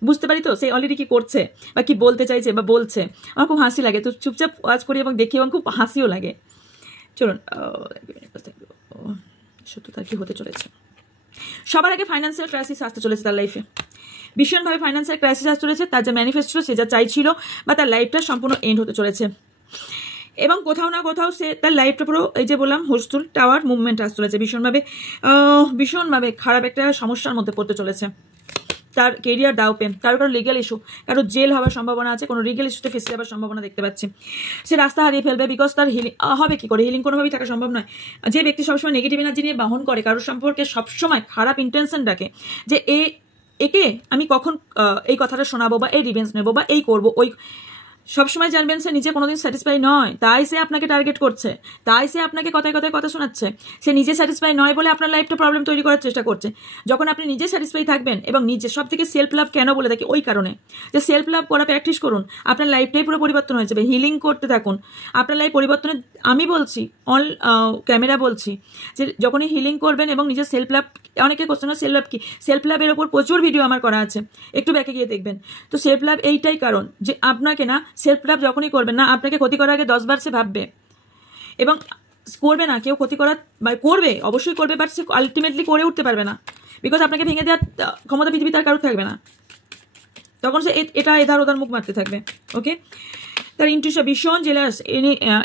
বুঝতে পারি তো সে অলরেডি কি করছে বা কি বলতে চাইছে বা বলছে, আমার খুব হাসি লাগে। তো চুপচাপ ওয়াচ করি এবং দেখি এবং খুব হাসিও লাগে। চলুন, সত্যি তার কি হতে চলেছে। সবার আগে ফাইন্যান্সিয়াল ক্রাইসিস আসতে চলেছে তার লাইফে, ভীষণভাবে ফাইন্যান্সিয়াল ক্রাইসিস আসতে চলেছে। তার যা ম্যানিফেস্ট ছিল, সে যা চাইছিল, বা তার লাইফটা সম্পূর্ণ এন্ড হতে চলেছে এবং কোথাও না কোথাও সে তার লাইফটা পুরো এই যে বললাম হোস্টুল টাওয়ার মুভমেন্ট আসতে চলেছে, ভীষণভাবে খারাপ একটা সমস্যার মধ্যে পড়তে চলেছে। তার কেরিয়ার দাওপে, কারো লিগ্যাল ইস্যু, কারো জেল হওয়ার সম্ভাবনা আছে, কোনো লিগ্যাল ইস্যুতে ফেসে যাওয়ার সম্ভাবনা দেখতে পাচ্ছি। সে রাস্তা হারিয়ে ফেলবে, বিকজ তার হিলিং হবে কি করে, হিলিং কোনোভাবেই থাকা সম্ভব নয়। যে ব্যক্তি সবসময় নেগেটিভ এনার্জি নিয়ে বাহন করে, কারোর সম্পর্কে সবসময় খারাপ ইন্টেনশন রাখে, যে একে আমি কখন এই কথাটা শোনাবো বা এই রিভেঞ্জ নেবো বা এই করবো ওই, সবসময় জানবেন সে নিজে কোনোদিন স্যাটিসফাই নয়, তাই সে আপনাকে টার্গেট করছে, তাই সে আপনাকে কথায় কথায় কথা শোনাচ্ছে। সে নিজে স্যাটিসফাই নয় বলে আপনার লাইফটা প্রবলেম তৈরি করার চেষ্টা করছে। যখন আপনি নিজে স্যাটিসফাই থাকবেন এবং নিজে সব থেকে সেলফ লাভ কেন বলে থাকি, ওই কারণে যে সেলফ লাভ করা প্র্যাকটিস করুন, আপনার লাইফটাই পুরো পরিবর্তন হয়ে যাবে। হিলিং করতে থাকুন, আপনার লাইফ পরিবর্তনের আমি বলছি অল ক্যামেরা বলছি যে যখনই হিলিং করবেন এবং নিজের সেলফ লাভ, অনেকে কোশ্চেন সেলফ লাভ কি, সেলফ লাভের ওপর প্রচুর ভিডিও আমার করা আছে, একটু ব্যাকে গিয়ে দেখবেন। তো সেলফ লাভ এইটাই কারণ যে আপনাকে না সেলফ লাভ যখনই করবেন না, আপনাকে ক্ষতি করার আগে 10 বার সে ভাববে, এবং করবে না, কেউ ক্ষতি করার করবে অবশ্যই করবে, বাট সে আলটিমেটলি করে উঠতে পারবে না, বিকজ আপনাকে ভেঙে দেওয়ার ক্ষমতা পৃথিবী তার কারোর থাকবে না, তখন সে এটা এধার ওধার মুখ মারতে থাকবে। ওকে, তার ইন্টুইশন ভীষণ জেলাস,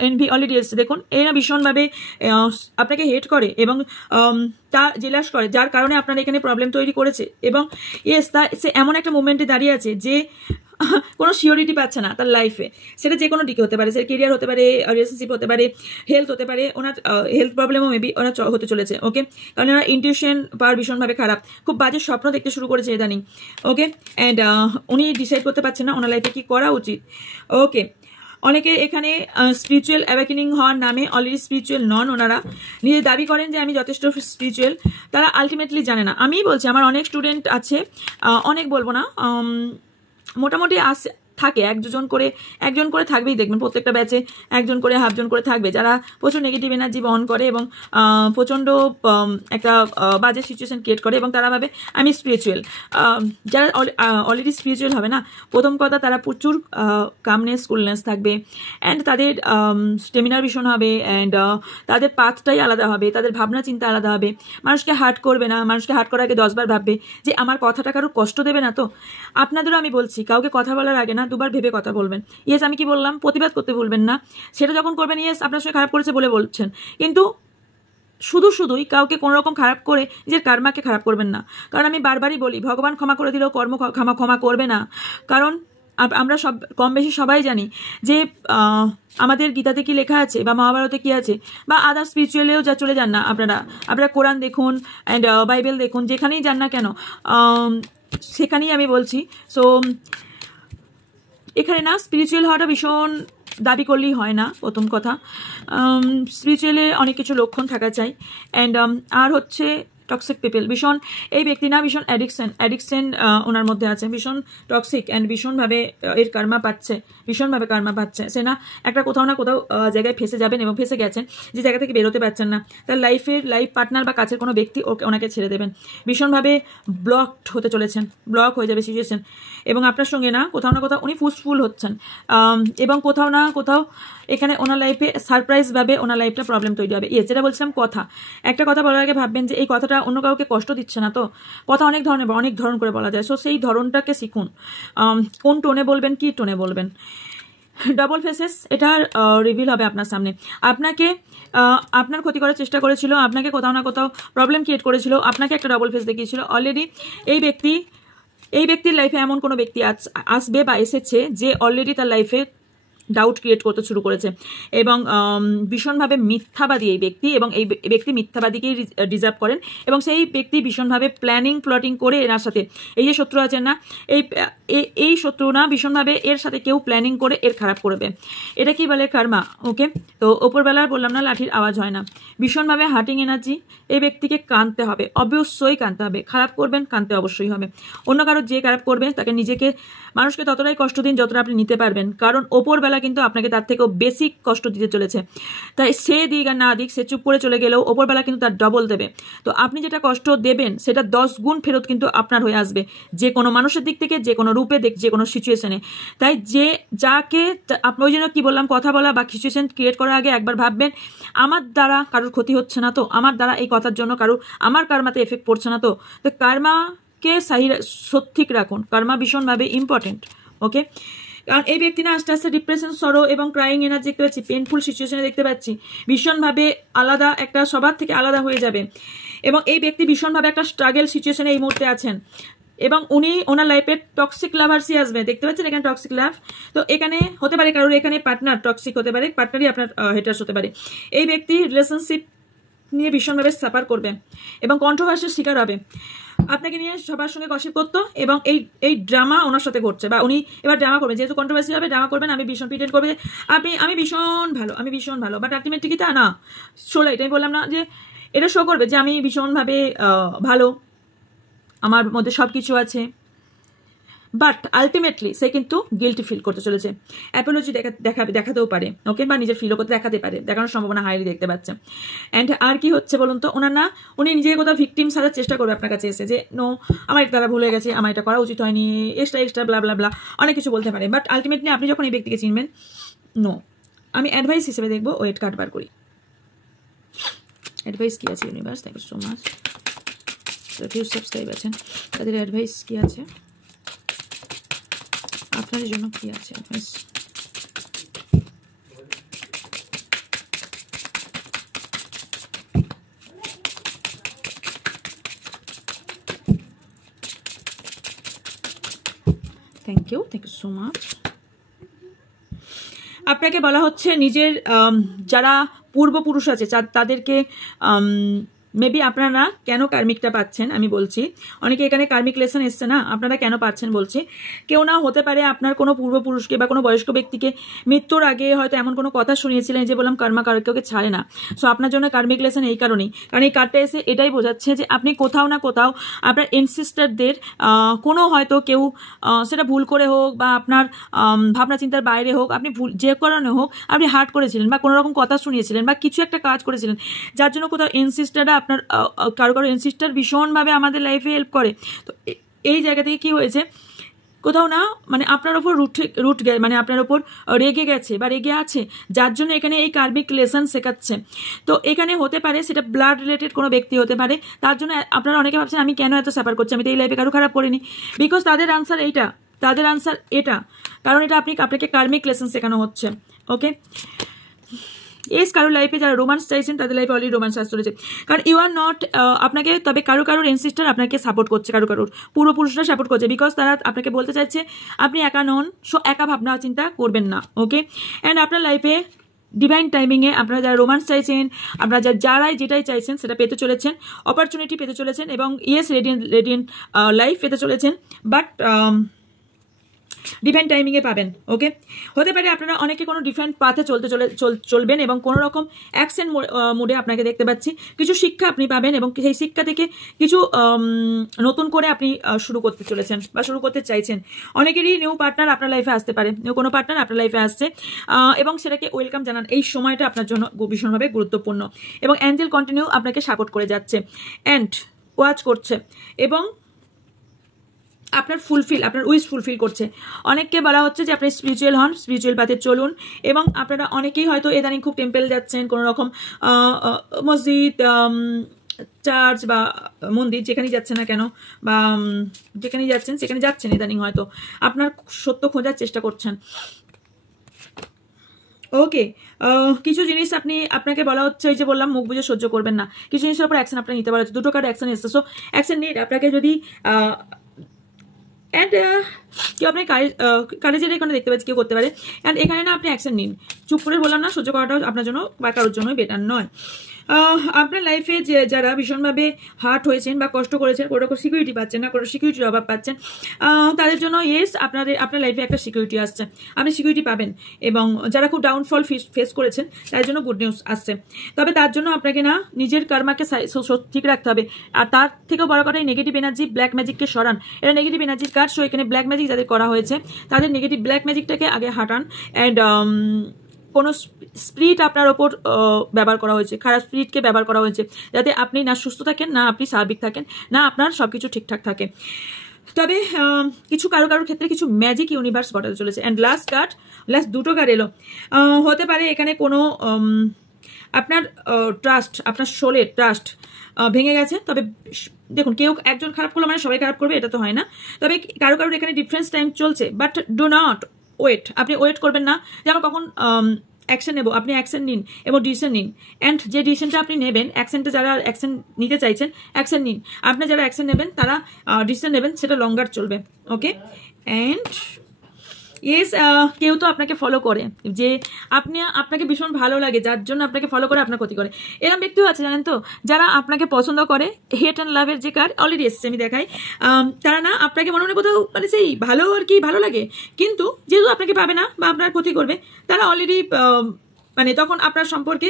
এনভি অলরেডি এসছে দেখুন, এরা ভীষণভাবে আপনাকে হেট করে এবং তা জেলাস করে, যার কারণে আপনার এখানে প্রবলেম তৈরি করেছে। এবং ইয়েস, সে এমন একটা মুভমেন্টে দাঁড়িয়ে আছে যে কোনো সিওরিটি পাচ্ছে না তার লাইফে, সেটা যে কোনো দিকে হতে পারে, সে কেরিয়ার হতে পারে, রিলেশনশিপ হতে পারে, হেলথ হতে পারে, ওনার হেলথ প্রবলেমও মেবি ওনার হতে চলেছে। ওকে, কারণ ওনার ইনটিউশন পাওয়ার ভীষণভাবে খারাপ, খুব বাজে স্বপ্ন দেখতে শুরু করেছে ইদানিং। ওকে, অ্যান্ড উনি ডিসাইড করতে পারছেন না ওনার লাইফে কী করা উচিত। ওকে, অনেকে এখানে স্পিরিচুয়াল অ্যাওয়েকেনিং হওয়ার নামে অলরেডি স্পিরিচুয়াল নন, ওনারা নিজে দাবি করেন যে আমি যথেষ্ট স্পিরিচুয়াল, তারা আলটিমেটলি জানে না। আমি বলছি আমার অনেক স্টুডেন্ট আছে, অনেক বলবো না, মোটামুটি থাকে একজন করে থাকবেই, দেখবেন প্রত্যেকটা ব্যাচে একজন করে হাফজন করে থাকবে, যারা প্রচুর নেগেটিভ এনার্জি বহন করে এবং প্রচণ্ড একটা বাজে সিচুয়েশন ক্রিয়েট করে, এবং তারা ভাবে আমি স্পিরিচুয়াল। যারা অলরেডি স্পিরিচুয়াল হবে না, প্রথম কথা তারা প্রচুর কামনেস কুলনেস থাকবে, অ্যান্ড তাদের স্টেমিনার ভীষণ হবে, অ্যান্ড তাদের পাথটাই আলাদা হবে, তাদের ভাবনা চিন্তা আলাদা হবে, মানুষকে হার্ট করবে না, মানুষকে হার্ট করার আগে 10 বার ভাববে যে আমার কথাটা কারো কষ্ট দেবে না তো। আপনাদেরও আমি বলছি, কাউকে কথা বলার আগে না 2 বার ভেবে কথা বলবেন। ইয়েস, আমি কি বললাম, প্রতিবাদ করতে ভুলবেন না, সেটা যখন করবেন ইয়েস আপনার সঙ্গে খারাপ করেছে বলে বলছেন, কিন্তু শুধুই কাউকে কোনো রকম খারাপ করে নিজের কর্মাকে খারাপ করবেন না। কারণ আমি বারবারই বলি, ভগবান ক্ষমা করে দিলেও কর্ম ক্ষমা করবে না। কারণ আমরা সব কম বেশি সবাই জানি যে আমাদের গীতাতে কি লেখা আছে বা মহাভারতে কি আছে, বা আদার স্পিরিচুয়ালেও যা চলে যান না আপনারা কোরআন দেখুন অ্যান্ড বাইবেল দেখুন, যেখানেই যান না কেন সেখানেই আমি বলছি। সো এখানে না স্পিরিচুয়াল হওয়াটা ভীষণ দাবি করলেই হয় না, প্রথম কথা স্পিরিচুয়ালে অনেক কিছু লক্ষণ থাকা চাই। অ্যান্ড আর হচ্ছে টক্সিক পিপল, ভীষণ এই ব্যক্তি না ভীষণ অ্যাডিকশন ওনার মধ্যে আছে, ভীষণ টক্সিক অ্যান্ড ভীষণভাবে এর কর্মা পাচ্ছে, ভীষণভাবে কর্মা পাচ্ছে। সে না একটা কোথাও না কোথাও জায়গায় ফেসে যাবেন এবং ফেসে গেছেন, যে জায়গা থেকে বেরোতে পারছেন না, তার লাইফ পার্টনার বা কাছের কোনো ব্যক্তি ওনাকে ছেড়ে দেবেন, ভীষণভাবে ব্লকড হতে চলেছেন, ব্লক হয়ে যাবে সিচুয়েশন, এবং আপনার সঙ্গে না কোথাও উনি ফুসফুল হচ্ছেন, এবং কোথাও না কোথাও এখানে ওনার লাইফে সারপ্রাইজভাবে ওনার লাইফটা প্রবলেম তৈরি হবে। যেটা বলছিলাম, একটা কথা বলার আগে ভাববেন যে এই কথাটা অন্য কাউকে কষ্ট দিচ্ছে না তো। কথা অনেক ধরন করে বলা যায়, সো সেই ধরনটাকে শিখুন, কোন টোনে বলবেন, কি টোনে বলবেন। ডাবল ফেসেস, এটা রিভিল হবে আপনার সামনে, আপনার ক্ষতি করার চেষ্টা করেছিল, আপনাকে কোথাও না কোথাও প্রবলেম ক্রিয়েট করেছিল, আপনাকে একটা ডাবল ফেস দেখিয়েছিল অলরেডি। এই ব্যক্তির লাইফে এমন কোনো ব্যক্তি আসবে বা এসেছে যে অলরেডি তার লাইফে ডাউট ক্রিয়েট করতে শুরু করেছে, এবং ভীষণভাবে মিথ্যাবাদী এই ব্যক্তি, এবং এই ব্যক্তি মিথ্যাবাদীকেই ডিজার্ভ করেন, এবং সেই ব্যক্তি ভীষণভাবে প্ল্যাটিং করে এনার সাথে, এই যে শত্রু আছেন না, এই শত্রু না ভীষণভাবে এর সাথে কেউ প্ল্যানিং করে এর খারাপ করবে। এটা কি বলে কর্মা। ওকে, তো ওপরবেলার বললাম না লাঠির আওয়াজ হয় না, ভীষণভাবে হার্টিং এনার্জি, এই ব্যক্তিকে কাঁদতে হবে, অবশ্যই কাঁদতে হবে, খারাপ করবেন কাঁদতে অবশ্যই হবে। অন্য কারো যে খারাপ করবে তাকে মানুষকে ততটাই কষ্ট দিন যতটা আপনি নিতে পারবেন, কারণ ওপরবেলা কিন্তু আপনাকে তার থেকেও বেশি কষ্ট দিতে চলেছে। তাই সে দিক আর না দিক, সে চুপ করে চলে গেলেও ওপরবেলা কিন্তু তার ডবল দেবে। তো আপনি যেটা কষ্ট দেবেন সেটা 10 গুণ ফেরত কিন্তু আপনার হয়ে আসবে, যে কোনো মানুষের দিক থেকে, যে কোনো রূপে, যে কোনো সিচুয়েশনে। তাই যাকে আপনি ওই জন্য কি বললাম, কথা বলা বা সিচুয়েশন ক্রিয়েট করার আগে একবার ভাববেন আমার দ্বারা কারোর ক্ষতি হচ্ছে না তো, আমার দ্বারা এই কথার জন্য আমার কর্মাতে এফেক্ট পড়ছে না তো। কর্মাকে সঠিক রাখুন, কর্মা ভীষণভাবে ইম্পর্টেন্ট। ওকে, কারণ এই ব্যক্তি না আস্তে আস্তে ডিপ্রেশন, সরো এবং ক্রাইং এনার্জি দেখতে পাচ্ছি, পেনফুল সিচুয়েশনে দেখতে পাচ্ছি, ভীষণভাবে আলাদা, একটা সবার থেকে আলাদা হয়ে যাবে, এবং এই ব্যক্তি ভীষণভাবে একটা স্ট্রাগল সিচুয়েশনে এই মুহূর্তে আছেন, এবং ওনার লাইফে টক্সিক লাভার্সই আসবে, দেখতে পাচ্ছেন এখানে টক্সিক লাভ। তো এখানে হতে পারে কারোর এখানে পার্টনার টক্সিক হতে পারে, পার্টনারই আপনার হেটার্স হতে পারে। এই ব্যক্তি রিলেশনশিপ নিয়ে ভীষণভাবে সাফার করবে এবং কন্ট্রোভার্সির শিকার হবে, আপনাকে নিয়ে সবার সঙ্গে গসিপ করতো, এবং এই ড্রামা ওনার সাথে ঘটছে, বা উনি এবার ড্রামা করবেন, যেহেতু কন্ট্রোভার্সি হবে ড্রামা করবেন, আমি ভীষণ প্রিটেন্ড করবে যে আমি ভীষণ ভালো, বাট আলটিমেটলি কি তা না। এটাই বললাম না যে এটা শো করবে যে আমি ভীষণভাবে ভালো, আমার মধ্যে সব কিছু আছে, বাট আলটিমেটলি সে কিন্তু গিল্টি ফিল করতে চলেছে, অ্যাপোলজি দেখাতেও পারে, ওকে, বা নিজের ফিলও করতে দেখাতে পারে, দেখানোর সম্ভাবনা হাইলি দেখতে পাচ্ছে। অ্যান্ড আর কি হচ্ছে বলুন তো, ওনার না উনি নিজেকে কোথাও ভিকটিম সাজার চেষ্টা করবে আপনার কাছে এসে, যে নো আমার এটা দ্বারা ভুল হয়ে গেছে, আমার এটা করা উচিত হয়নি, এক্সট্রা ব্লা ব্লা ব্লা অনেক কিছু বলতে পারে। বাট আলটিমেটলি আপনি যখন এই ব্যক্তিকে চিনবেন, নো, আমি অ্যাডভাইস হিসেবে দেখবো ওয়েট কার্ড বার করি। অ্যাডভাইস কি আছে universe? Thank you so much. Few subscribe আছেন, তাদের অ্যাডভাইস কি আছে, আপনাদের জন্য কি আছে advice? Thank you so much. আপনাকে বলা হচ্ছে নিজের যারা পূর্বপুরুষ আছে তাদেরকে মেবি আপনারা কেন কার্মিকটা পাচ্ছেন আমি বলছি। অনেকে এখানে কার্মিক লেসন এসছে না, আপনারা কেন পাচ্ছেন বলছি। কেউ না হতে পারে আপনার কোনো পূর্বপুরুষকে বা কোনো বয়স্ক ব্যক্তিকে মৃত্যুর আগে হয়তো এমন কোনো কথা শুনিয়েছিলেন যে বললাম কর্মা কাউকে ছাড়ে না। সো আপনার জন্য কার্মিক লেসন এই কারণেই, কারণ এই কার্ডটা এসে এটাই বোঝাচ্ছে যে আপনি কোথাও না কোথাও আপনার এনসিস্টারদের কোনো হয়তো কেউ সেটা ভুল করে হোক বা আপনার ভাবনা চিন্তার বাইরে হোক, আপনি ভুল যে কারণে হোক আপনি হার্ট করেছিলেন বা কোনো রকম কথা শুনিয়েছিলেন বা কিছু একটা কাজ করেছিলেন, যার জন্য কোথাও এনসিস্টাররা আপনার কারো এনসিস্টার ভীষণভাবে আমাদের লাইফে হেল্প করে। তো এই জায়গা থেকে কি হয়েছে, কোথাও না মানে আপনার ওপর রুট মানে আপনার ওপর রেগে গেছে বা রেগে আছে, যার জন্য এখানে এই কার্মিক লেসন শেখাচ্ছে। তো এখানে হতে পারে সেটা ব্লাড রিলেটেড কোনো ব্যক্তি হতে পারে, তার জন্য আপনারা অনেকে ভাবছেন আমি কেন এত সাফার করছি, আমি তো এই লাইফে কারো খারাপ করিনি। বিকজ তাদের আনসার এটা, কারণ এটা আপনাকে কার্মিক লেসন শেখানো হচ্ছে। ওকে, এস কারোর লাইফে যারা রোমান্স চাইছেন তাদের লাইফে অলরেডি রোমান্স আসতে চলেছে, কারণ ইউ আর নট আপনাকে, তবে কারোর এনসিস্টার আপনাকে সাপোর্ট করছে, কারোর পূর্বপুরুষরা সাপোর্ট করছে, বিকজ তারা আপনাকে বলতে চাইছে আপনি একা নন, সো একা ভাবনা চিন্তা করবেন না। ওকে, অ্যান্ড আপনার লাইফে ডিভাইন টাইমিংয়ে আপনারা যারা রোমান্স চাইছেন, আপনারা যারাই যেটাই চাইছেন সেটা পেতে চলেছেন, অপরচুনিটি পেতে চলেছেন, এবং ইয়েস রেডিয়েন্ট লাইফ পেতে চলেছেন, বাট ডিফারেন্ট টাইমিংয়ে পাবেন। ওকে, হতে পারে আপনারা অনেকে কোনো ডিফারেন্ট পাথে চলবেন এবং কোনো রকম অ্যাকশন মোডে আপনাকে দেখতে পাচ্ছি, কিছু শিক্ষা আপনি পাবেন এবং সেই শিক্ষা থেকে কিছু নতুন করে আপনি শুরু করতে চলেছেন বা শুরু করতে চাইছেন। অনেকেরই নিউ পার্টনার আপনার লাইফে আসতে পারে, নিউ কোনো পার্টনার আপনার লাইফে আসছে এবং সেটাকে ওয়েলকাম জানান। এই সময়টা আপনার জন্য ভীষণভাবে গুরুত্বপূর্ণ এবং অ্যাঞ্জেল কন্টিনিউ আপনাকে সাপোর্ট করে যাচ্ছে অ্যান্ড ওয়াচ করছে এবং আপনার উইশ ফুলফিল করছে। অনেককে বলা হচ্ছে যে আপনি স্পিরিচুয়াল হন, স্পিরিচুয়াল পাথে চলুন, এবং আপনারা অনেকেই হয়তো ইদানিং খুব টেম্পেল যাচ্ছেন, কোনো রকম মসজিদ, চার্চ বা মন্দির যেখানেই যাচ্ছেন না কেন বা যেখানেই যাচ্ছেন সেখানে যাচ্ছেন ইদানিং, হয়তো আপনার সত্য খোঁজার চেষ্টা করছেন। ওকে, কিছু জিনিস আপনাকে বলা হচ্ছে, ওই যে বললাম মুখ বুঝে সহ্য করবেন না, কিছু জিনিসের উপর অ্যাকশন আপনার নিতে পারা হচ্ছে, দুটো কার্ড অ্যাকশন এসছে, সো অ্যাকশন নিড আপনাকে যদি অ্যান্ড কেউ আপনার কারেজের এখানে দেখতে পাচ্ছি কেউ করতে পারে, অ্যান্ড এখানে না আপনি অ্যাকশন নিন। চুপ করে বললাম না, সহ্য করাটাও আপনার জন্য বা কারোর জন্যই বেটার নয়। আপনার লাইফে যারা ভীষণভাবে হার্ট হয়েছেন বা কষ্ট করেছেন, কোনো রকম সিকিউরিটি পাচ্ছেন না, কোনো সিকিউরিটির অভাব পাচ্ছেন, তাদের জন্য ইয়েস আপনার লাইফে একটা সিকিউরিটি আসছে, আপনি সিকিউরিটি পাবেন। এবং যারা খুব ডাউনফল ফেস করেছেন তাদের জন্য গুড নিউজ আসছে, তবে তার জন্য আপনাকে না নিজের কর্মাকে ঠিক রাখতে হবে। আর তার থেকেও বড় কথা, এই নেগেটিভ এনার্জি ব্ল্যাক ম্যাজিককে সরান। এটা নেগেটিভ এনার্জির কার্ড, সো এখানে ব্ল্যাক ম্যাজিক যাদের করা হয়েছে তাদের নেগেটিভ ব্ল্যাক ম্যাজিকটাকে আগে হাঁটান। অ্যান্ড কোনো স্পিরিট আপনার ওপর ব্যবহার করা হয়েছে, খারাপ স্পিরিটকে ব্যবহার করা হয়েছে, যাতে আপনি না সুস্থ থাকেন, না আপনি স্বাভাবিক থাকেন, না আপনার সব কিছু ঠিকঠাক থাকে। তবে কিছু কারোর ক্ষেত্রে কিছু ম্যাজিক ইউনিভার্স ঘটাতে চলেছে। অ্যান্ড লাস্ট দুটো কার্ড এলো, হতে পারে এখানে কোনো আপনার ট্রাস্ট, আপনার সোলের ট্রাস্ট ভেঙে গেছে। তবে দেখুন, কেউ একজন খারাপ করলো মানে সবাই খারাপ করবে, এটা তো হয় না। তবে কারোর এখানে ডিফারেন্স টাইম চলছে, বাট ডু নট ওয়েট, আপনি ওয়েট করবেন না যে আমরা কখন অ্যাকশন নেব। আপনি অ্যাকশন নিন এবং ডিসিশন নিন, অ্যান্ড যে ডিসিশনটা আপনি নেবেন, অ্যাকশনটা যারা অ্যাকশন নিতে চাইছেন অ্যাকশন নিন, আপনি যারা অ্যাকশন নেবেন তারা ডিসিশন নেবেন, সেটা লঙ্গার চলবে। ওকে, অ্যান্ড ইয়েস কেউ তো আপনাকে ফলো করে, যে আপনাকে ভীষণ ভালো লাগে, যার জন্য আপনাকে ফলো করে আপনার ক্ষতি করে, এরকম ব্যক্তিও আছে জানেন তো, যারা আপনাকে পছন্দ করে। হেট অ্যান্ড লাভের যে কার্ড অলরেডি এসছে আমি দেখাই, তারা না আপনাকে মনে মনে কোথাও মানে সেই ভালো আর কি ভালো লাগে, কিন্তু যেহেতু আপনাকে পাবে না বা আপনার ক্ষতি করবে, তারা অলরেডি মানে তখন আপনার সম্পর্কে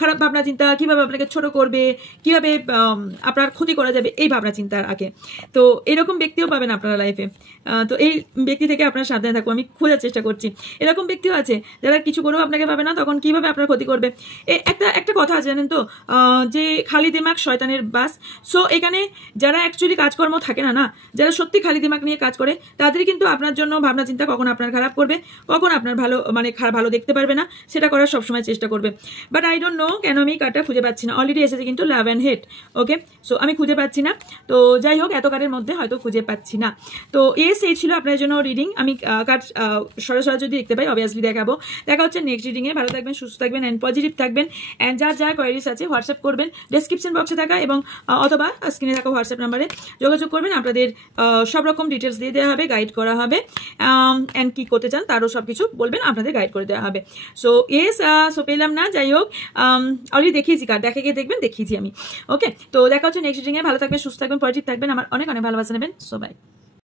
খারাপ ভাবনা চিন্তা, কিভাবে আপনাকে ছোট করবে, কিভাবে আপনার ক্ষতি করা যাবে, এই ভাবনা চিন্তা রাখে। তো এরকম ব্যক্তিও পাবেন আপনারা লাইফে। তো এই ব্যক্তি থেকে আপনারা সাবধানে থাকবো, আমি খোঁজার চেষ্টা করছি। এরকম ব্যক্তিও আছে যারা কিছু করেও আপনাকে পাবে না, তখন কিভাবে আপনার ক্ষতি করবে। একটা কথা আছে জানেন তো, যে খালি দিমাগ শয়তানের বাস। সো এখানে যারা অ্যাকচুয়ালি কাজকর্ম থাকে না, যারা সত্যি খালি দিমাগ নিয়ে কাজ করে, তাদের কিন্তু আপনার জন্য ভাবনা চিন্তা কখন আপনার খারাপ করবে, কখন আপনার ভালো মানে ভালো দেখতে পারবে না, সেটা করার সবসময় চেষ্টা করবে। বাট আই ডোন্ট নো কেন আমি কার্ডটা খুঁজে পাচ্ছি না। অলরেডি এসেছে কিন্তু love and hate. Okay, so আমি খুঁজে পাচ্ছি না। তো যাই হোক, এত কার্ডের মধ্যে হয়তো খুঁজে পাচ্ছি না। তো এই ছিল আপনার জন্য রিডিং। আমি কার্ড সরাসরি যদি দেখতে পাই অবভিয়াসলি দেখাবো। দেখা হচ্ছে নেক্সট রিডিংয়ে। ভালো থাকবেন, সুস্থ থাকবেন অ্যান্ড পজিটিভ থাকবেন। অ্যান্ড যার কোয়ারিজ আছে হোয়াটসঅ্যাপ করবেন, ডেসক্রিপশন বক্সে থাকা এবং অথবা স্ক্রিনে থাকা হোয়াটসঅ্যাপ নাম্বারে যোগাযোগ করবেন। আপনাদের সব রকম ডিটেলস দিয়ে দেওয়া হবে, গাইড করা হবে। অ্যান্ড কি করতে চান তারও সব কিছু বলবেন, আপনাদের গাইড করে দেওয়া হবে। সো সো পেলাম না, যাই হোক অলরেডি দেখিয়েছি কার্ড, দেখে গিয়ে দেখবেন, দেখিয়েছি আমি। ওকে, তো দেখা হচ্ছে নেক্সট রিডিংয়ে। ভালো থাকবেন, সুস্থ থাকবেন, পজিটিভ থাকবেন। আমার অনেক ভালোবাসা নেবেন। So by.